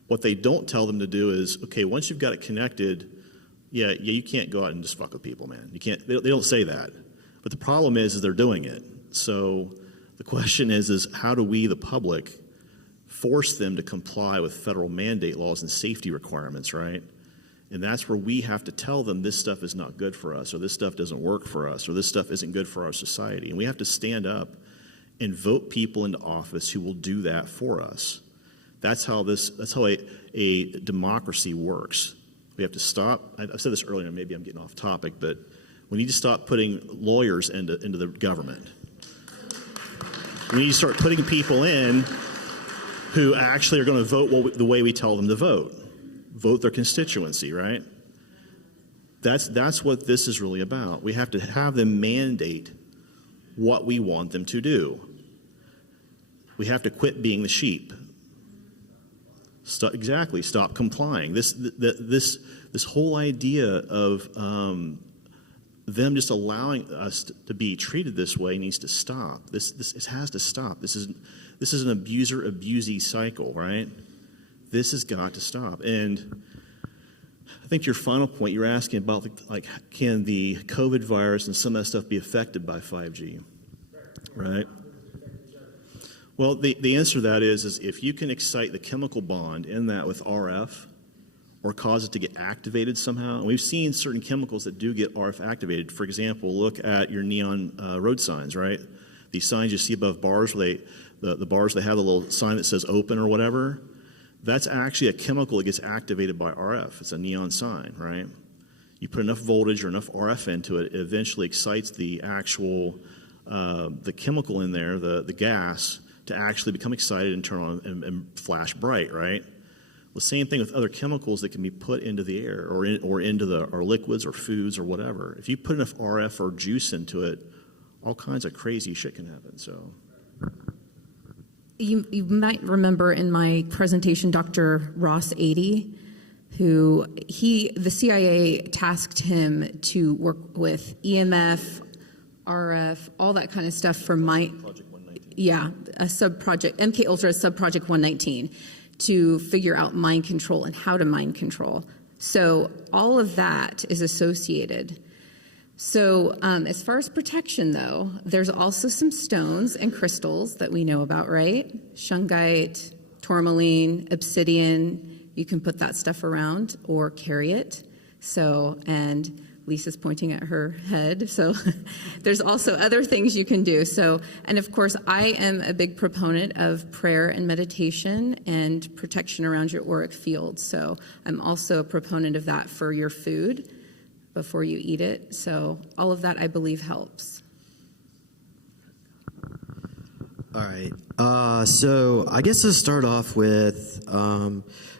What they don't tell them to do is, okay, once you've got it connected, yeah, you can't go out and just fuck with people, man. You can't. They don't say that, but the problem is they're doing it. So the question is how do we, the public, force them to comply with federal mandate laws and safety requirements, right? And that's where we have to tell them this stuff is not good for us, or this stuff doesn't work for us, or this stuff isn't good for our society. And we have to stand up and vote people into office who will do that for us. That's how a democracy works. We have to stop. I said this earlier, maybe I'm getting off topic, but we need to stop putting lawyers into the government. We need to start putting people in who actually are going to vote the way we tell them to vote their constituency, right? That's what this is really about. We have to have them mandate what we want them to do. We have to quit being the sheep. Stop complying. This whole idea of them just allowing us to be treated this way needs to stop. This has to stop. This is an abuser-abusee cycle, right? This has got to stop. And I think your final point, you're asking about, like, can the COVID virus and some of that stuff be affected by 5G, right? Well, the answer to that is if you can excite the chemical bond in that with RF or cause it to get activated somehow. And we've seen certain chemicals that do get RF activated. For example, look at your neon road signs, right? These signs you see above bars where the bars, they have a little sign that says open or whatever. That's actually a chemical that gets activated by RF. It's a neon sign, right? You put enough voltage or enough RF into it, it eventually excites the actual, the chemical in there, the gas, to actually become excited and turn on and flash bright, right? Well, same thing with other chemicals that can be put into the air or into our liquids or foods or whatever. If you put enough RF or juice into it, all kinds of crazy shit can happen. So, you might remember in my presentation, Dr. Ross 80, the CIA tasked him to work with EMF, RF, all that kind of stuff for a sub-project, MK Ultra sub-project 119, to figure out mind control and how to mind control. So all of that is associated. So as far as protection, though, there's also some stones and crystals that we know about, right? Shungite, tourmaline, obsidian. You can put that stuff around or carry it. So, and Lisa's pointing at her head. So there's also other things you can do. So, and of course, I am a big proponent of prayer and meditation and protection around your auric field. So I'm also a proponent of that for your food before you eat it. So all of that, I believe, helps. All right. So I guess to start off with,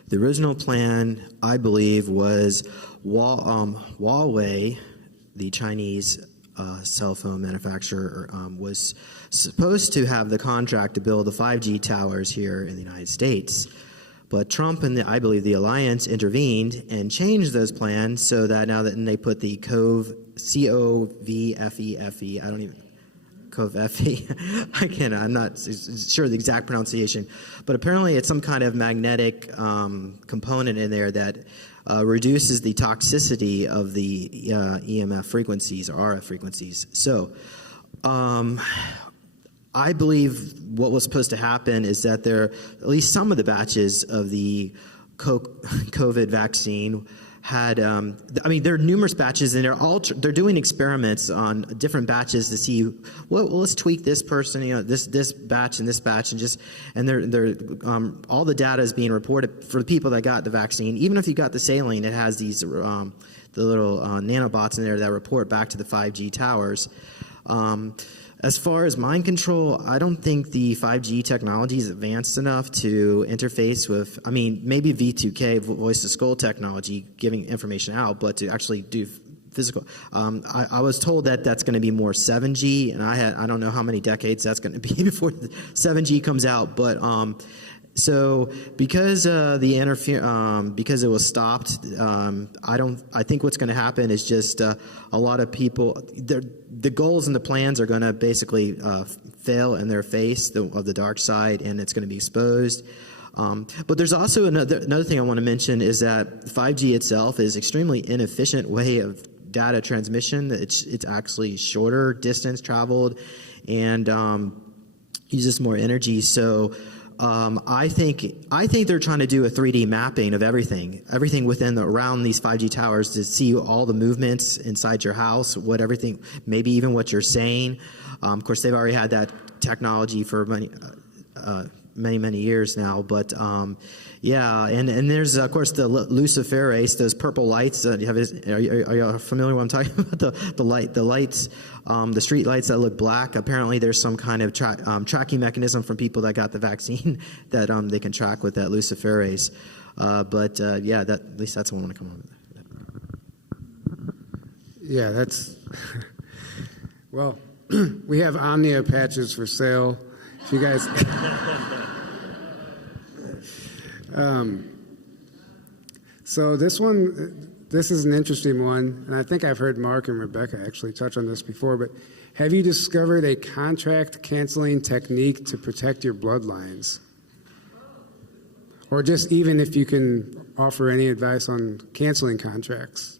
the original plan, I believe, was Huawei, the Chinese cell phone manufacturer, was supposed to have the contract to build the 5G towers here in the United States. But Trump and I believe the alliance intervened and changed those plans so that now that they put the COVFE, I don't even, COVFE, I'm not sure the exact pronunciation, but apparently it's some kind of magnetic component in there that reduces the toxicity of the EMF frequencies or RF frequencies. So I believe what was supposed to happen is that there, at least some of the batches of the COVID vaccine had, I mean, there are numerous batches, and they're doing experiments on different batches to see, well, let's tweak this person, this batch and this batch, and they're all the data is being reported for the people that got the vaccine. Even if you got the saline, it has these the little nanobots in there that report back to the 5G towers. As far as mind control, I don't think the 5G technology is advanced enough to interface with, I mean, maybe V2K, voice to skull technology, giving information out, but to actually do physical. I was told that that's going to be more 7G, and I don't know how many decades that's going to be before 7G comes out, but so because because it was stopped, I think what's going to happen is just a lot of people, the goals and the plans are going to basically fail in their face of the dark side, and it's going to be exposed. But there's also another thing I want to mention is that 5G itself is extremely inefficient way of data transmission. It's actually shorter distance traveled and uses more energy. So I think they're trying to do a 3D mapping of everything around these 5G towers to see all the movements inside your house, maybe even what you're saying. Of course, they've already had that technology for many years now, but yeah, and there's of course the luciferace, those purple lights. Are you familiar with what I'm talking about? The lights, the street lights that look black. Apparently, there's some kind of tracking mechanism for people that got the vaccine that they can track with that luciferace. But yeah, at least that's what I want to come up with. Yeah, that's well. We have Omnia patches for sale. If you guys. So this is an interesting one, and I think I've heard Mark and Rebecca actually touch on this before, but have you discovered a contract canceling technique to protect your bloodlines? Or just even if you can offer any advice on canceling contracts?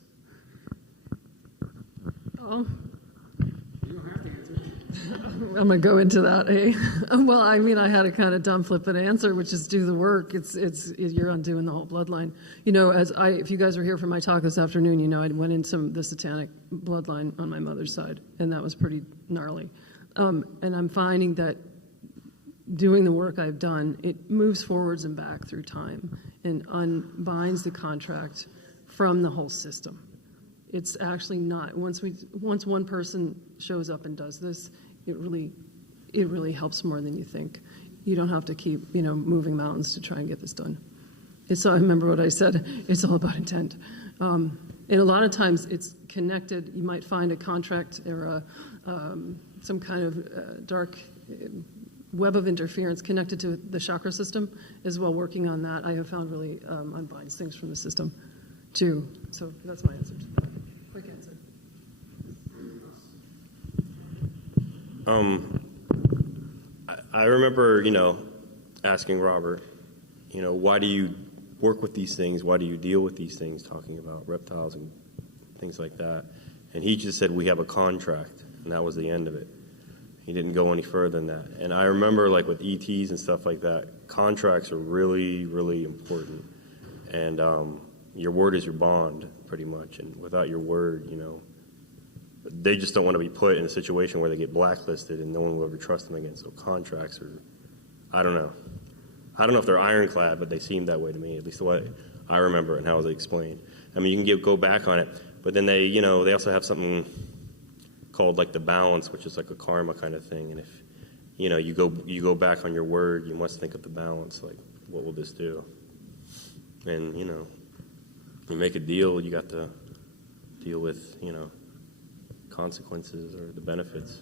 I'm going to go into that. Well, I mean, I had a kind of dumb flippant answer, which is do the work. You're undoing the whole bloodline. If you guys were here for my talk this afternoon, I went into the satanic bloodline on my mother's side, and that was pretty gnarly. And I'm finding that doing the work I've done, it moves forwards and back through time and unbinds the contract from the whole system. It's actually not. Once one person shows up and does this, it really helps more than you think. You don't have to keep, moving mountains to try and get this done. I remember what I said. It's all about intent. And a lot of times it's connected. You might find a contract or some kind of dark web of interference connected to the chakra system as well. Working on that, I have found really unbinds things from the system too. So that's my answer to that. Quick answer. I remember, asking Robert, why do you work with these things? Why do you deal with these things, talking about reptiles and things like that? And he just said, we have a contract, and that was the end of it. He didn't go any further than that. And I remember, like, with ETs and stuff like that, contracts are really, really important. And your word is your bond, pretty much. And without your word, they just don't want to be put in a situation where they get blacklisted and no one will ever trust them again. So contracts are, I don't know if they're ironclad, but they seem that way to me, at least the way I remember and how they explained. I mean, you can go back on it, but then they also have something called like the balance, which is like a karma kind of thing. And if you go back on your word. You must think of the balance. Like, what will this do? And you make a deal. You got to deal with consequences or the benefits.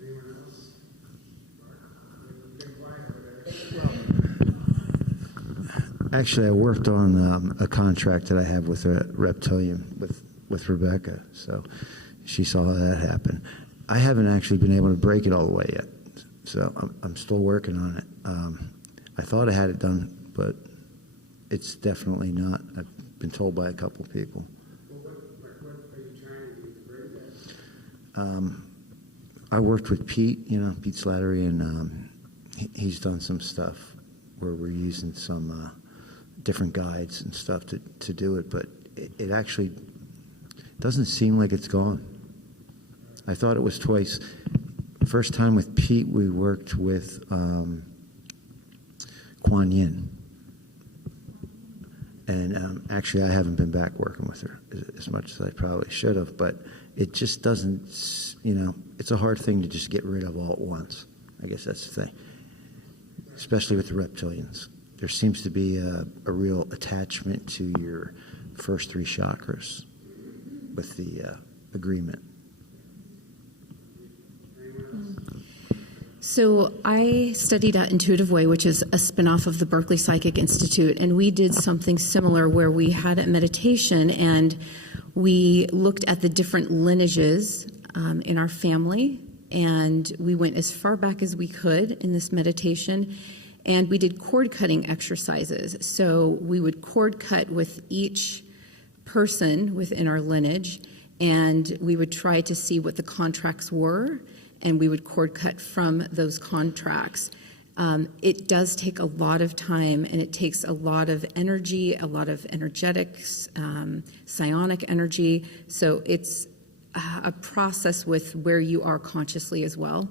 Anyone else? You've been quiet over there. Actually, I worked on a contract that I have with a reptilian with Rebecca, so she saw that happen. I haven't actually been able to break it all the way yet, so I'm still working on it. I thought I had it done, but it's definitely not. I've been told by a couple of people. Well, what are you trying to do to break that? I worked with Pete, Pete Slattery, and he's done some stuff where we're using some different guides and stuff to do it, but it actually doesn't seem like it's gone. I thought it was twice. First time with Pete, we worked with Kuan Yin. And actually, I haven't been back working with her as much as I probably should have, but it just doesn't, it's a hard thing to just get rid of all at once. I guess that's the thing, especially with the reptilians. There seems to be a real attachment to your first 3 chakras with the agreement. So I studied at Intuitive Way, which is a spinoff of the Berkeley Psychic Institute, and we did something similar where we had a meditation and we looked at the different lineages in our family, and we went as far back as we could in this meditation, and we did cord cutting exercises. So we would cord cut with each person within our lineage, and we would try to see what the contracts were, and we would cord cut from those contracts. It does take a lot of time, and it takes a lot of energy, a lot of energetics, psionic energy. So it's a process with where you are consciously as well.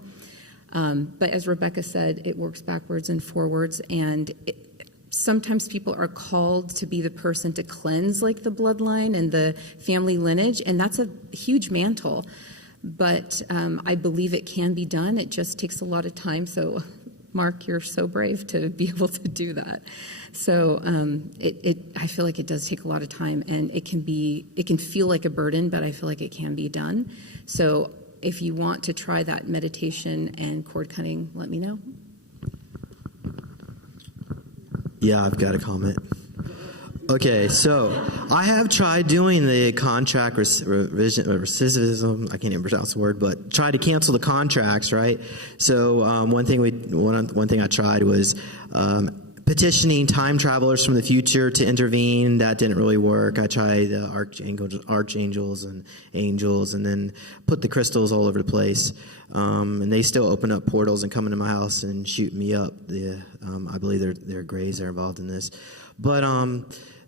But as Rebecca said, it works backwards and forwards, and sometimes people are called to be the person to cleanse like the bloodline and the family lineage, and that's a huge mantle. But I believe it can be done. It just takes a lot of time. So, Mark, you're so brave to be able to do that. So I feel like it does take a lot of time, and it can feel like a burden, but I feel like it can be done. So if you want to try that meditation and cord cutting, let me know. Yeah, I've got a comment. Okay, so I have tried doing the contract recidivism. I can't even pronounce the word, but try to cancel the contracts, right? So one thing I tried was petitioning time travelers from the future to intervene. That didn't really work. I tried archangels and angels, and then put the crystals all over the place. And they still open up portals and come into my house and shoot me up. I believe they're Greys that are involved in this. But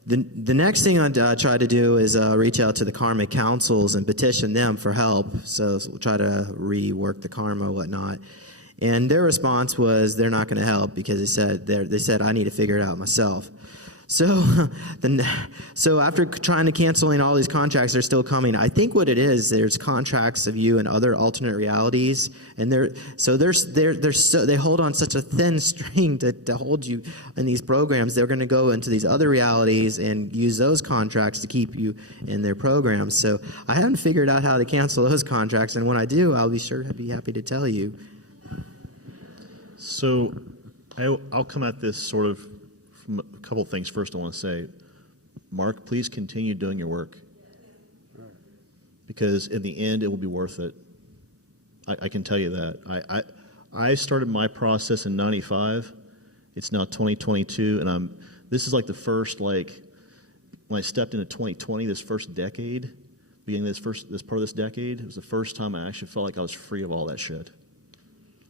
the next thing I try to do is reach out to the karmic councils and petition them for help. So we'll try to rework the karma and whatnot. And their response was they're not going to help because they said I need to figure it out myself. So after trying to canceling all these contracts, they're still coming. I think what it is, there's contracts of you in other alternate realities, and they hold on such a thin string to hold you in these programs. They're going to go into these other realities and use those contracts to keep you in their programs. So I haven't figured out how to cancel those contracts, and when I do, I'll be happy to tell you. So I'll come at this sort of from a couple of things. First, I want to say, Mark, please continue doing your work, because in the end, it will be worth it. I can tell you that. I started my process in '95. It's now 2022, and this is like the first, when I stepped into 2020, this first decade, beginning this part of this decade, it was the first time I actually felt like I was free of all that shit.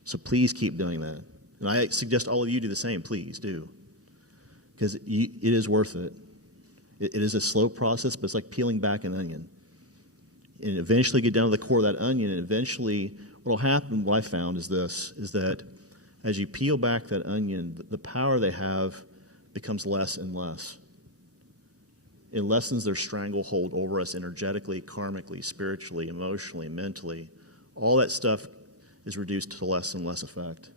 So please keep doing that. And I suggest all of you do the same. Please do. Because it is worth it. It is a slow process, but it's like peeling back an onion. And eventually get down to the core of that onion, and eventually what will happen, what I found is that as you peel back that onion, the power they have becomes less and less. It lessens their stranglehold over us energetically, karmically, spiritually, emotionally, mentally. All that stuff is reduced to less and less effect.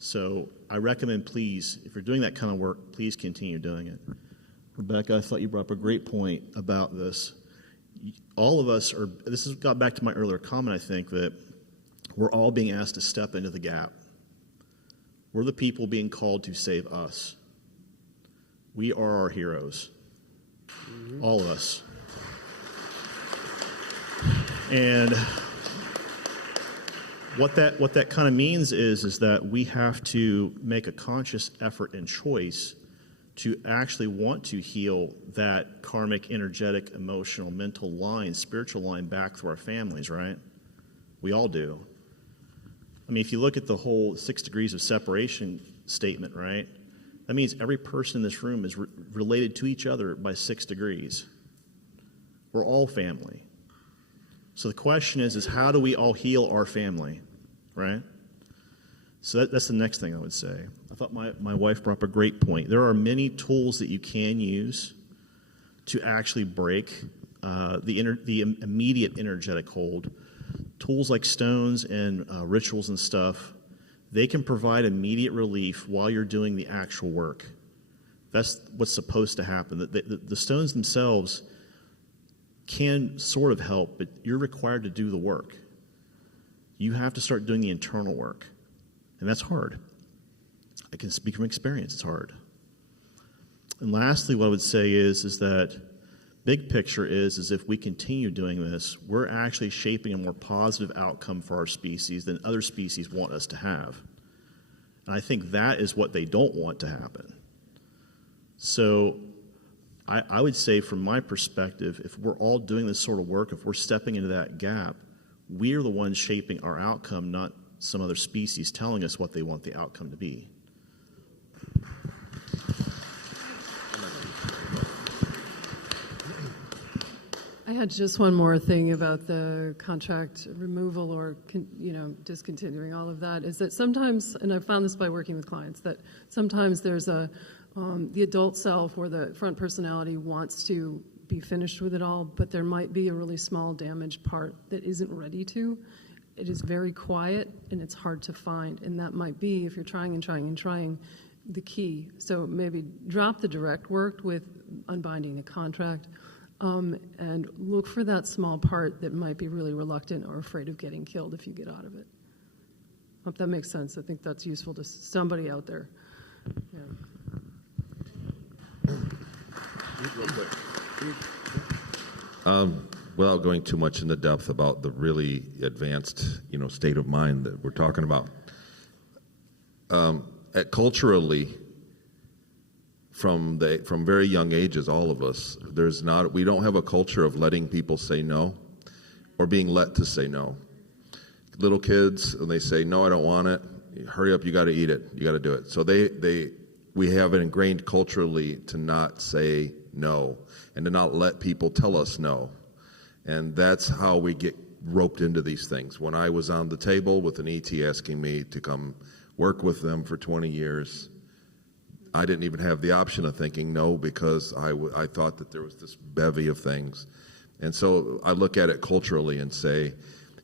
So I recommend, please, if you're doing that kind of work, please continue doing it. Rebecca, I thought you brought up a great point about this. All of us are, this has got back to my earlier comment, I think, that we're all being asked to step into the gap. We're the people being called to save us. We are our heroes. All of us. And what that kind of means is that we have to make a conscious effort and choice to actually want to heal that karmic, energetic, emotional, mental line, spiritual line back through our families, right? We all do. I mean, if you look at the whole 6 degrees of separation statement, right? That means every person in this room is related to each other by 6 degrees. We're all family. So the question is how do we all heal our family, right? So that's the next thing I would say. I thought my wife brought up a great point. There are many tools that you can use to actually break the immediate energetic hold. Tools like stones and rituals and stuff, they can provide immediate relief while you're doing the actual work. That's what's supposed to happen. The stones themselves can sort of help, but you're required to do the work. You have to start doing the internal work, and that's hard. I can speak from experience, it's hard. And lastly, what I would say is that big picture is if we continue doing this, we're actually shaping a more positive outcome for our species than other species want us to have. And I think that is what they don't want to happen. So I would say from my perspective, if we're all doing this sort of work, if we're stepping into that gap, we're the ones shaping our outcome, not some other species telling us what they want the outcome to be. I had just one more thing about the contract removal or, discontinuing all of that, is that sometimes, and I've found this by working with clients, that sometimes there's the adult self or the front personality wants to be finished with it all, but there might be a really small damaged part that isn't ready to. It is very quiet and it's hard to find, and that might be, if you're trying and trying and trying, the key. So maybe drop the direct work with unbinding the contract, and look for that small part that might be really reluctant or afraid of getting killed if you get out of it. Hope that makes sense. I think that's useful to somebody out there. Yeah. Without going too much into depth about the really advanced, state of mind that we're talking about, culturally, from very young ages, all of us, we don't have a culture of letting people say no or being let to say no. Little kids, and they say, no, I don't want it. Hurry up, you got to eat it. You got to do it. So we have it ingrained culturally to not say no and to not let people tell us no. And that's how we get roped into these things. When I was on the table with an ET asking me to come work with them for 20 years, I didn't even have the option of thinking no, because I thought that there was this bevy of things. And so I look at it culturally and say,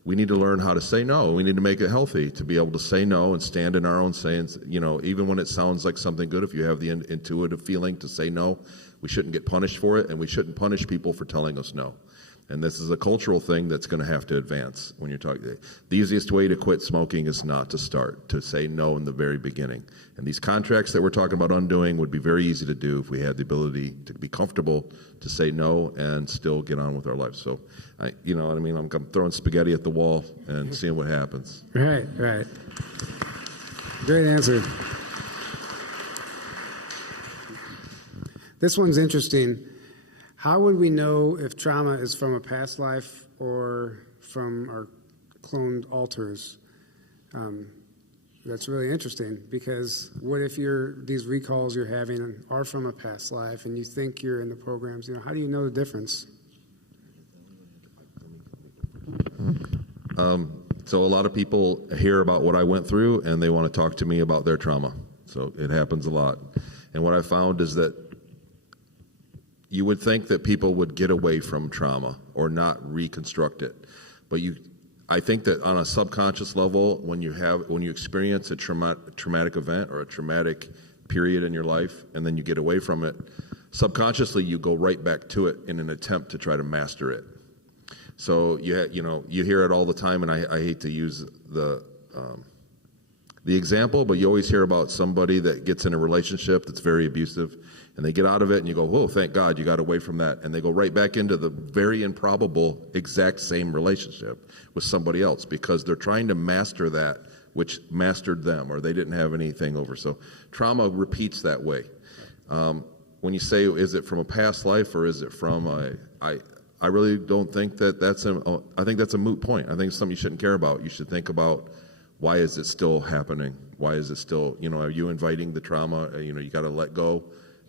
we need to learn how to say no. We need to make it healthy to be able to say no and stand in our own sayings. Even when it sounds like something good, if you have the intuitive feeling to say no, we shouldn't get punished for it, and we shouldn't punish people for telling us no. And this is a cultural thing that's going to have to advance when you're talking. The easiest way to quit smoking is not to start, to say no in the very beginning. And these contracts that we're talking about undoing would be very easy to do if we had the ability to be comfortable to say no and still get on with our lives. So, you know what I mean? I'm throwing spaghetti at the wall and seeing what happens. Right. Great answer. This one's interesting. How would we know if trauma is from a past life or from our cloned alters? That's really interesting, because what if these recalls you're having are from a past life and you think you're in the programs? How do you know the difference? So a lot of people hear about what I went through and they want to talk to me about their trauma. So it happens a lot. And what I found is that you would think that people would get away from trauma or not reconstruct it. But I think that on a subconscious level, when you experience a traumatic event or a traumatic period in your life, and then you get away from it, subconsciously you go right back to it in an attempt to try to master it. So you hear it all the time, and I hate to use the example, but you always hear about somebody that gets in a relationship that's very abusive, and they get out of it, and you go, "Whoa, thank God you got away from that," and they go right back into the very improbable exact same relationship with somebody else because they're trying to master that which mastered them, or they didn't have anything over. So trauma repeats that way. When you say, is it from a past life or is it from I really don't think I think that's a moot point. I think it's something you shouldn't care about. You should think about, why is it still happening? Why is it still, are you inviting the trauma? You got to let go,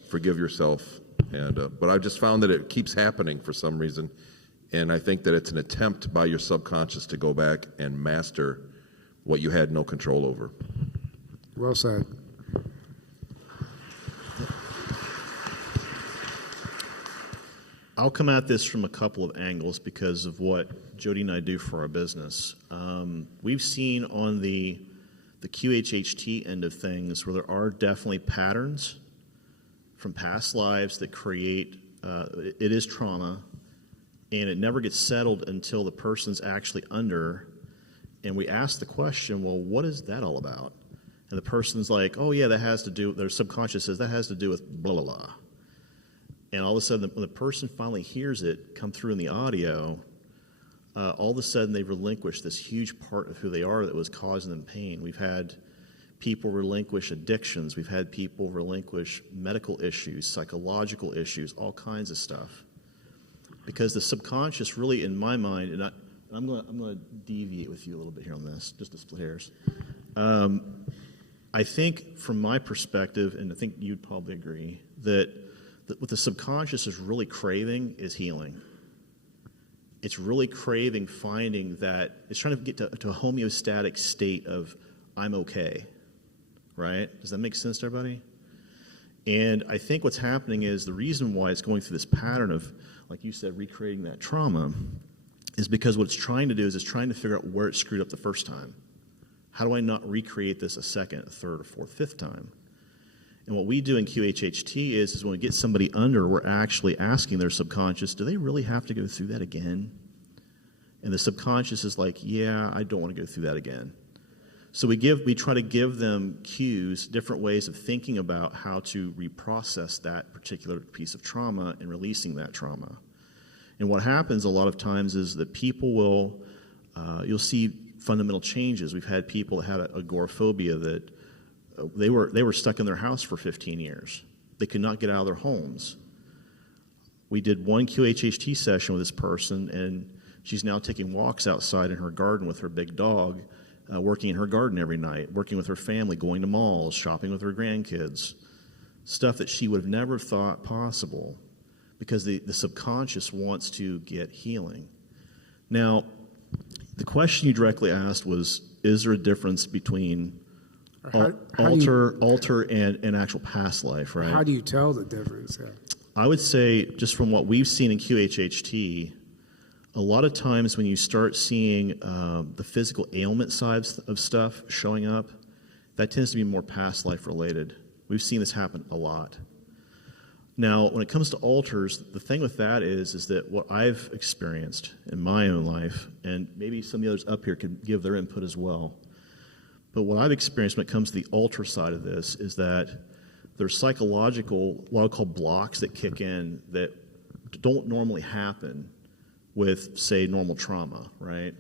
forgive yourself. But I've just found that it keeps happening for some reason. And I think that it's an attempt by your subconscious to go back and master what you had no control over. Well said. I'll come at this from a couple of angles because of what Jodi and I do for our business. We've seen on the QHHT end of things where there are definitely patterns from past lives that create, it is trauma, and it never gets settled until the person's actually under, and we ask the question, well, what is that all about? And the person's like, oh yeah, that has to do, their subconscious says that has to do with blah, blah, blah. And all of a sudden, when the person finally hears it come through in the audio, all of a sudden they've relinquished this huge part of who they are that was causing them pain. We've had people relinquish addictions. We've had people relinquish medical issues, psychological issues, all kinds of stuff. Because the subconscious really, in my mind, and I'm going to deviate with you a little bit here on this, just to split hairs. I think from my perspective, and I think you'd probably agree, that what the subconscious is really craving is healing. It's really craving finding that, it's trying to get to a homeostatic state of, I'm okay, right? Does that make sense to everybody? And I think what's happening is the reason why it's going through this pattern of, like you said, recreating that trauma is because what it's trying to do is it's trying to figure out where it screwed up the first time. How do I not recreate this a second, a third, a fourth, fifth time? And what we do in QHHT is when we get somebody under, we're actually asking their subconscious, do they really have to go through that again? And the subconscious is like, yeah, I don't want to go through that again. So we try to give them cues, different ways of thinking about how to reprocess that particular piece of trauma and releasing that trauma. And what happens a lot of times is that people will, you'll see fundamental changes. We've had people that had agoraphobia that they were stuck in their house for 15 years. They could not get out of their homes. We did one QHHT session with this person, and she's now taking walks outside in her garden with her big dog, working in her garden every night, working with her family, going to malls, shopping with her grandkids, stuff that she would have never thought possible because the subconscious wants to get healing. Now, the question you directly asked was, is there a difference between alter and actual past life, right? How do you tell the difference? Yeah. I would say, just from what we've seen in QHHT, a lot of times when you start seeing the physical ailment sides of stuff showing up, that tends to be more past life related. We've seen this happen a lot. Now, when it comes to alters, the thing with that is that what I've experienced in my own life, and maybe some of the others up here could give their input as well, but what I've experienced when it comes to the alter side of this is that there's psychological, what I call blocks that kick in that don't normally happen with, say, normal trauma, right?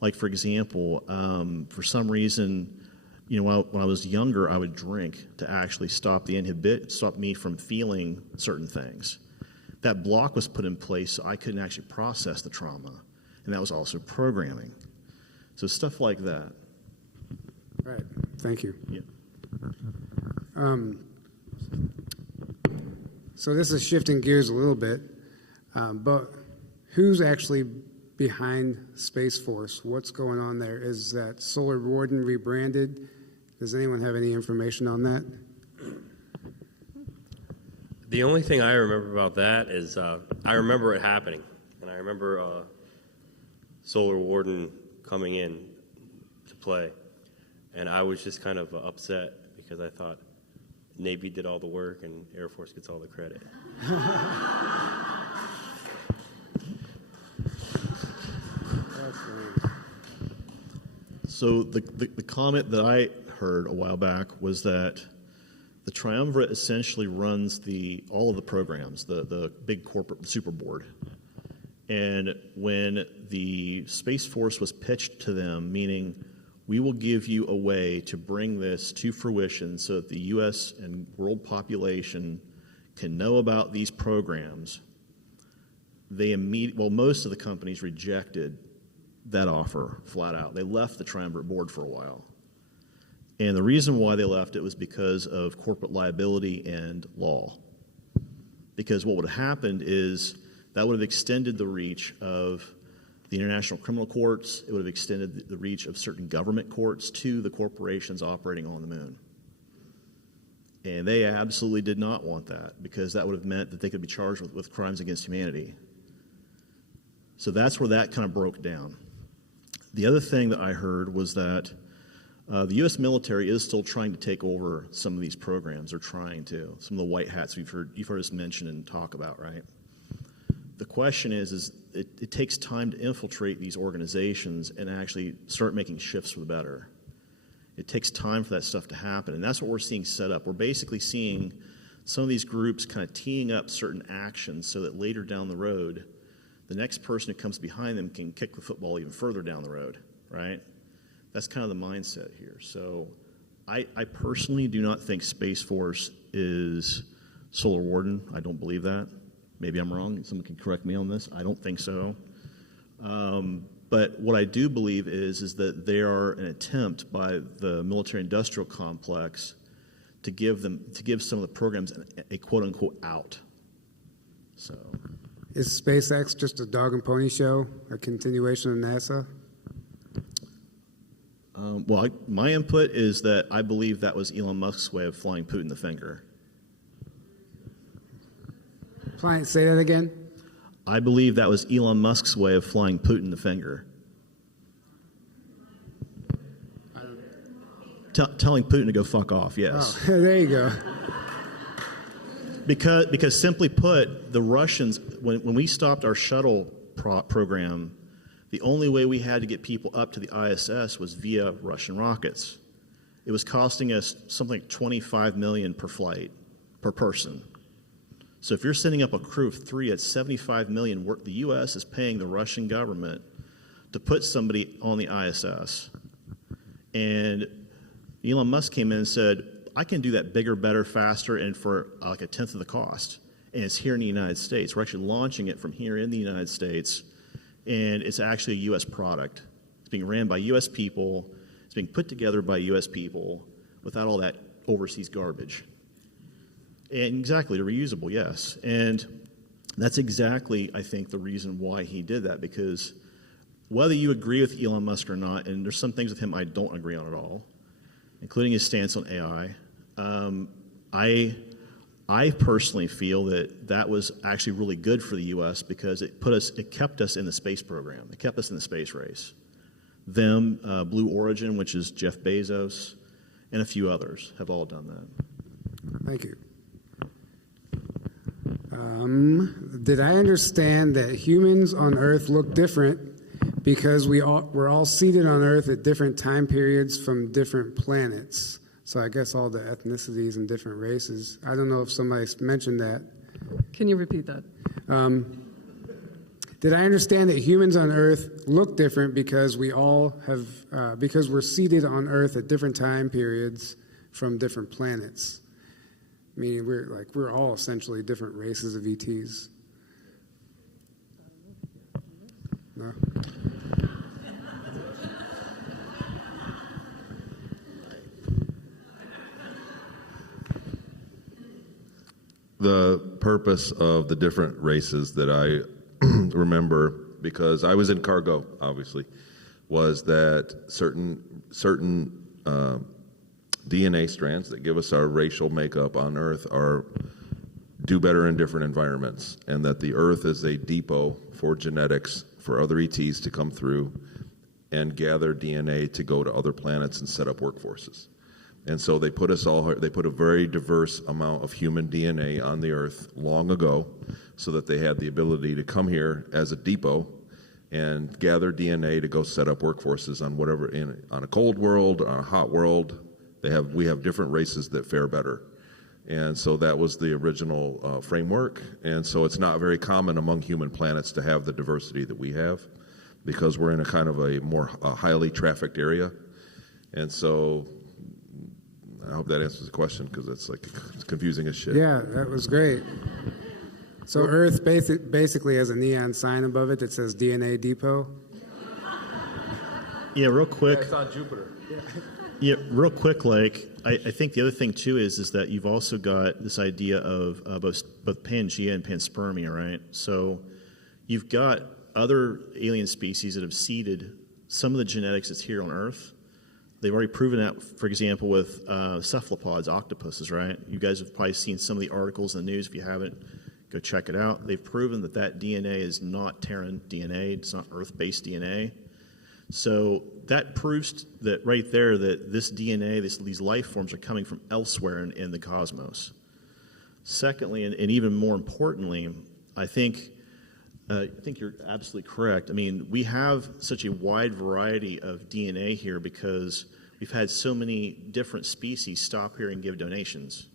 Like, for example, for some reason, when I was younger, I would drink to actually stop me from feeling certain things. That block was put in place so I couldn't actually process the trauma, and that was also programming. So stuff like that. Right. Thank you. Yeah. So this is shifting gears a little bit, but who's actually behind Space Force? What's going on there? Is that Solar Warden rebranded? Does anyone have any information on that? The only thing I remember about that is I remember it happening, and I remember Solar Warden coming in to play. And I was just kind of upset because I thought Navy did all the work and Air Force gets all the credit. So the comment that I heard a while back was that the triumvirate essentially runs all of the programs, the big corporate super board. And when the Space Force was pitched to them, meaning we will give you a way to bring this to fruition so that the U.S. and world population can know about these programs, most of the companies rejected that offer flat out. They left the triumvirate board for a while. And the reason why they left it was because of corporate liability and law. Because what would have happened is that would have extended the reach of the international criminal courts. It would have extended the reach of certain government courts to the corporations operating on the moon. And they absolutely did not want that, because that would have meant that they could be charged with crimes against humanity. So that's where that kind of broke down. The other thing that I heard was that the U.S. military is still trying to take over some of these programs. They're trying to. Some of the white hats you've heard us mention and talk about, right? The question is it takes time to infiltrate these organizations and actually start making shifts for the better. It takes time for that stuff to happen, and that's what we're seeing set up. We're basically seeing some of these groups kind of teeing up certain actions so that later down the road, the next person who comes behind them can kick the football even further down the road, right? That's kind of the mindset here. So I personally do not think Space Force is Solar Warden. I don't believe that. Maybe I'm wrong. Someone can correct me on this. I don't think so. But what I do believe is that they are an attempt by the military-industrial complex to give some of the programs a quote-unquote out. So, is SpaceX just a dog and pony show, a continuation of NASA? My input is that I believe that was Elon Musk's way of flying Putin the finger. Say that again. I believe that was Elon Musk's way of flying Putin the finger. Telling Putin to go fuck off, yes. Oh, there you go. Because simply put, the Russians, when we stopped our shuttle program, the only way we had to get people up to the ISS was via Russian rockets. It was costing us something like $25 million per flight, per person. So if you're sending up a crew of 3 at $75 million, the U.S. is paying the Russian government to put somebody on the ISS. And Elon Musk came in and said, I can do that bigger, better, faster, and for like a tenth of the cost. And it's here in the United States. We're actually launching it from here in the United States, and it's actually a U.S. product. It's being ran by U.S. people. It's being put together by U.S. people without all that overseas garbage. And exactly, they're reusable, yes. And that's exactly, I think, the reason why he did that, because whether you agree with Elon Musk or not, and there's some things with him I don't agree on at all, including his stance on AI, I personally feel that was actually really good for the U.S. because it kept us in the space program. It kept us in the space race. Blue Origin, which is Jeff Bezos, and a few others have all done that. Thank you. Did I understand that humans on Earth look different because we're all seated on Earth at different time periods from different planets? So I guess all the ethnicities and different races. I don't know if somebody mentioned that. Can you repeat that? Did I understand that humans on Earth look different because because we're seated on Earth at different time periods from different planets? Meaning we're all essentially different races of ETs. No? The purpose of the different races that I remember, because I was in cargo, obviously, was that certain DNA strands that give us our racial makeup on Earth do better in different environments, and that the Earth is a depot for genetics for other ETs to come through and gather DNA to go to other planets and set up workforces. And so they put a very diverse amount of human DNA on the Earth long ago so that they had the ability to come here as a depot and gather DNA to go set up workforces on whatever, on a cold world, on a hot world. We have different races that fare better. And so that was the original framework. And so it's not very common among human planets to have the diversity that we have because we're in a kind of a more highly trafficked area. And so I hope that answers the question because it's confusing as shit. Yeah, that was great. So Earth basically has a neon sign above it that says DNA Depot. Yeah, real quick. It's on Jupiter. Yeah, real quick. I think the other thing too is that you've also got this idea of both Pangea and panspermia, right? So you've got other alien species that have seeded some of the genetics that's here on Earth. They've already proven that, for example, with cephalopods, octopuses, right? You guys have probably seen some of the articles in the news. If you haven't, go check it out. They've proven that DNA is not Terran DNA. It's not Earth-based DNA. So that proves that right there that this DNA, these life forms are coming from elsewhere in the cosmos. Secondly, and even more importantly, I think you're absolutely correct. I mean, we have such a wide variety of DNA here because we've had so many different species stop here and give donations.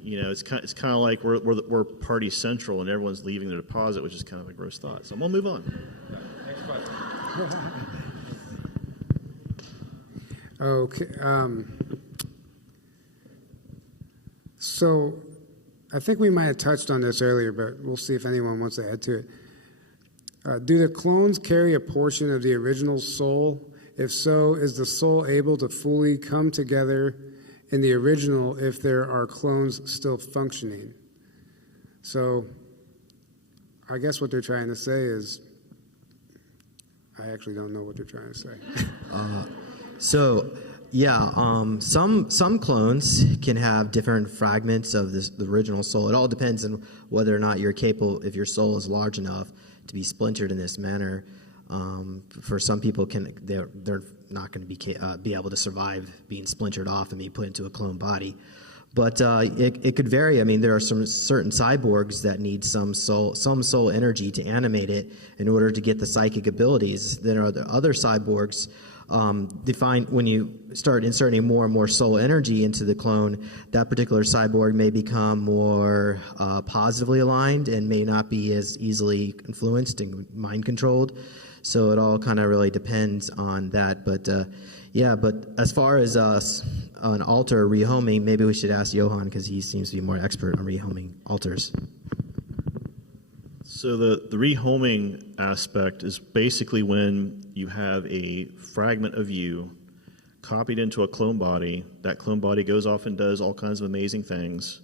You know, it's kind of like we're party central and everyone's leaving their deposit, which is kind of a gross thought. So I'm gonna move on. Okay. So I think we might have touched on this earlier, but we'll see if anyone wants to add to it. Do the clones carry a portion of the original soul? If so, is the soul able to fully come together in the original if there are clones still functioning? So I guess what they're trying to say is, I actually don't know what they're trying to say. Some clones can have different fragments of the original soul. It all depends on whether or not you're capable, if your soul is large enough to be splintered in this manner. For some people, they're not going to be able to survive being splintered off and being put into a clone body. But it could vary. I mean, there are some certain cyborgs that need some soul energy to animate it in order to get the psychic abilities. Then there are other cyborgs. When you start inserting more and more soul energy into the clone, that particular cyborg may become more positively aligned and may not be as easily influenced and mind controlled. So it all kind of really depends on that. But as far as an altar rehoming, maybe we should ask Johan because he seems to be more expert on rehoming altars. So the rehoming aspect is basically when you have a fragment of you copied into a clone body. That clone body goes off and does all kinds of amazing things.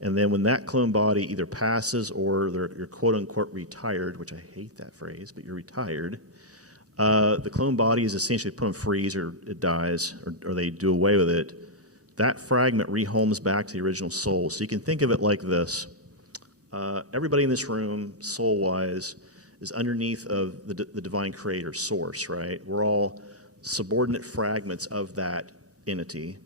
And then when that clone body either passes or you're quote-unquote retired, which I hate that phrase, but you're retired, the clone body is essentially put on freeze or it dies or they do away with it. That fragment rehomes back to the original soul. So you can think of it like this. Everybody in this room, soul-wise, is underneath of the divine creator source, right? We're all subordinate fragments of that entity.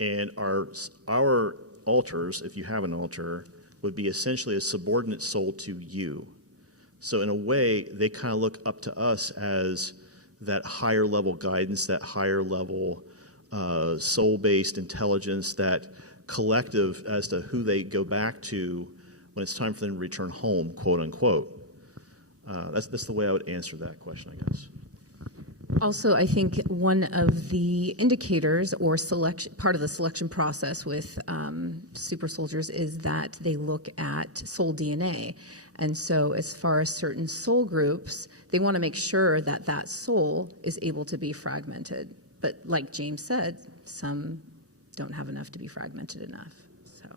And our altars, if you have an altar, would be essentially a subordinate soul to you. So in a way, they kind of look up to us as that higher level guidance, that higher level soul-based intelligence, that collective as to who they go back to when it's time for them to return home, quote unquote. That's the way I would answer that question, I guess. Also, I think one of the indicators or part of the selection process with super soldiers is that they look at soul DNA. And so as far as certain soul groups, they want to make sure that that soul is able to be fragmented. But like James said, some don't have enough to be fragmented enough. So.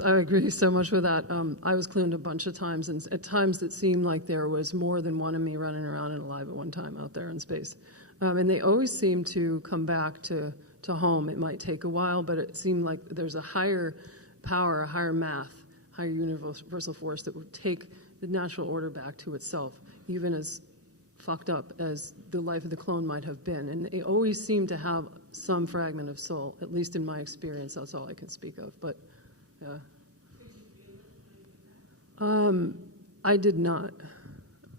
I agree so much with that. I was cloned a bunch of times, and at times it seemed like there was more than one of me running around and alive at one time out there in space. And they always seem to come back to home. It might take a while, but it seemed like there's a higher power, a higher math higher universal force that would take the natural order back to itself, even as fucked up as the life of the clone might have been. And they always seem to have some fragment of soul, at least in my experience. That's all I can speak of. But yeah. I did not.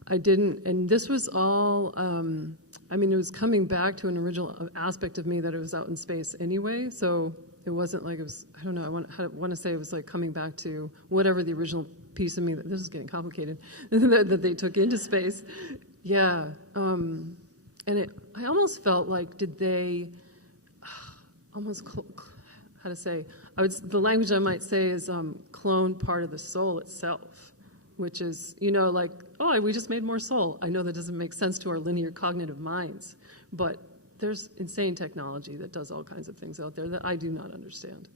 I didn't. And this was all, I mean, it was coming back to an original aspect of me that it was out in space anyway. So it wasn't like it was, I don't know, I want to say it was like coming back to whatever the original piece of me, this is getting complicated, that they took into space. Yeah. And I almost felt like, did they almost, how to say, the language I might say is clone part of the soul itself, which is, you know, like, oh, we just made more soul. I know that doesn't make sense to our linear cognitive minds, but there's insane technology that does all kinds of things out there that I do not understand.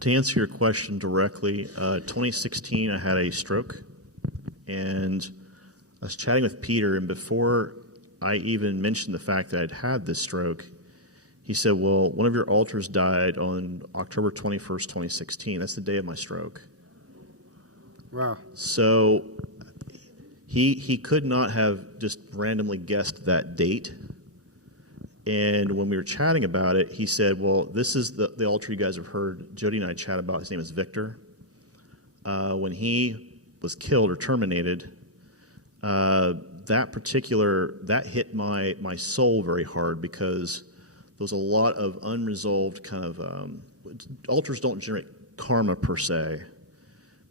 To answer your question directly, 2016 I had a stroke, and I was chatting with Peter, and before I even mentioned the fact that I'd had this stroke, he said, well, one of your altars died on October 21st, 2016. That's the day of my stroke. Wow. So he could not have just randomly guessed that date. And when we were chatting about it, he said, well, this is the altar you guys have heard Jodi and I chat about. His name is Victor. When he was killed or terminated, that hit my soul very hard, because there was a lot of unresolved kind of, altars don't generate karma per se,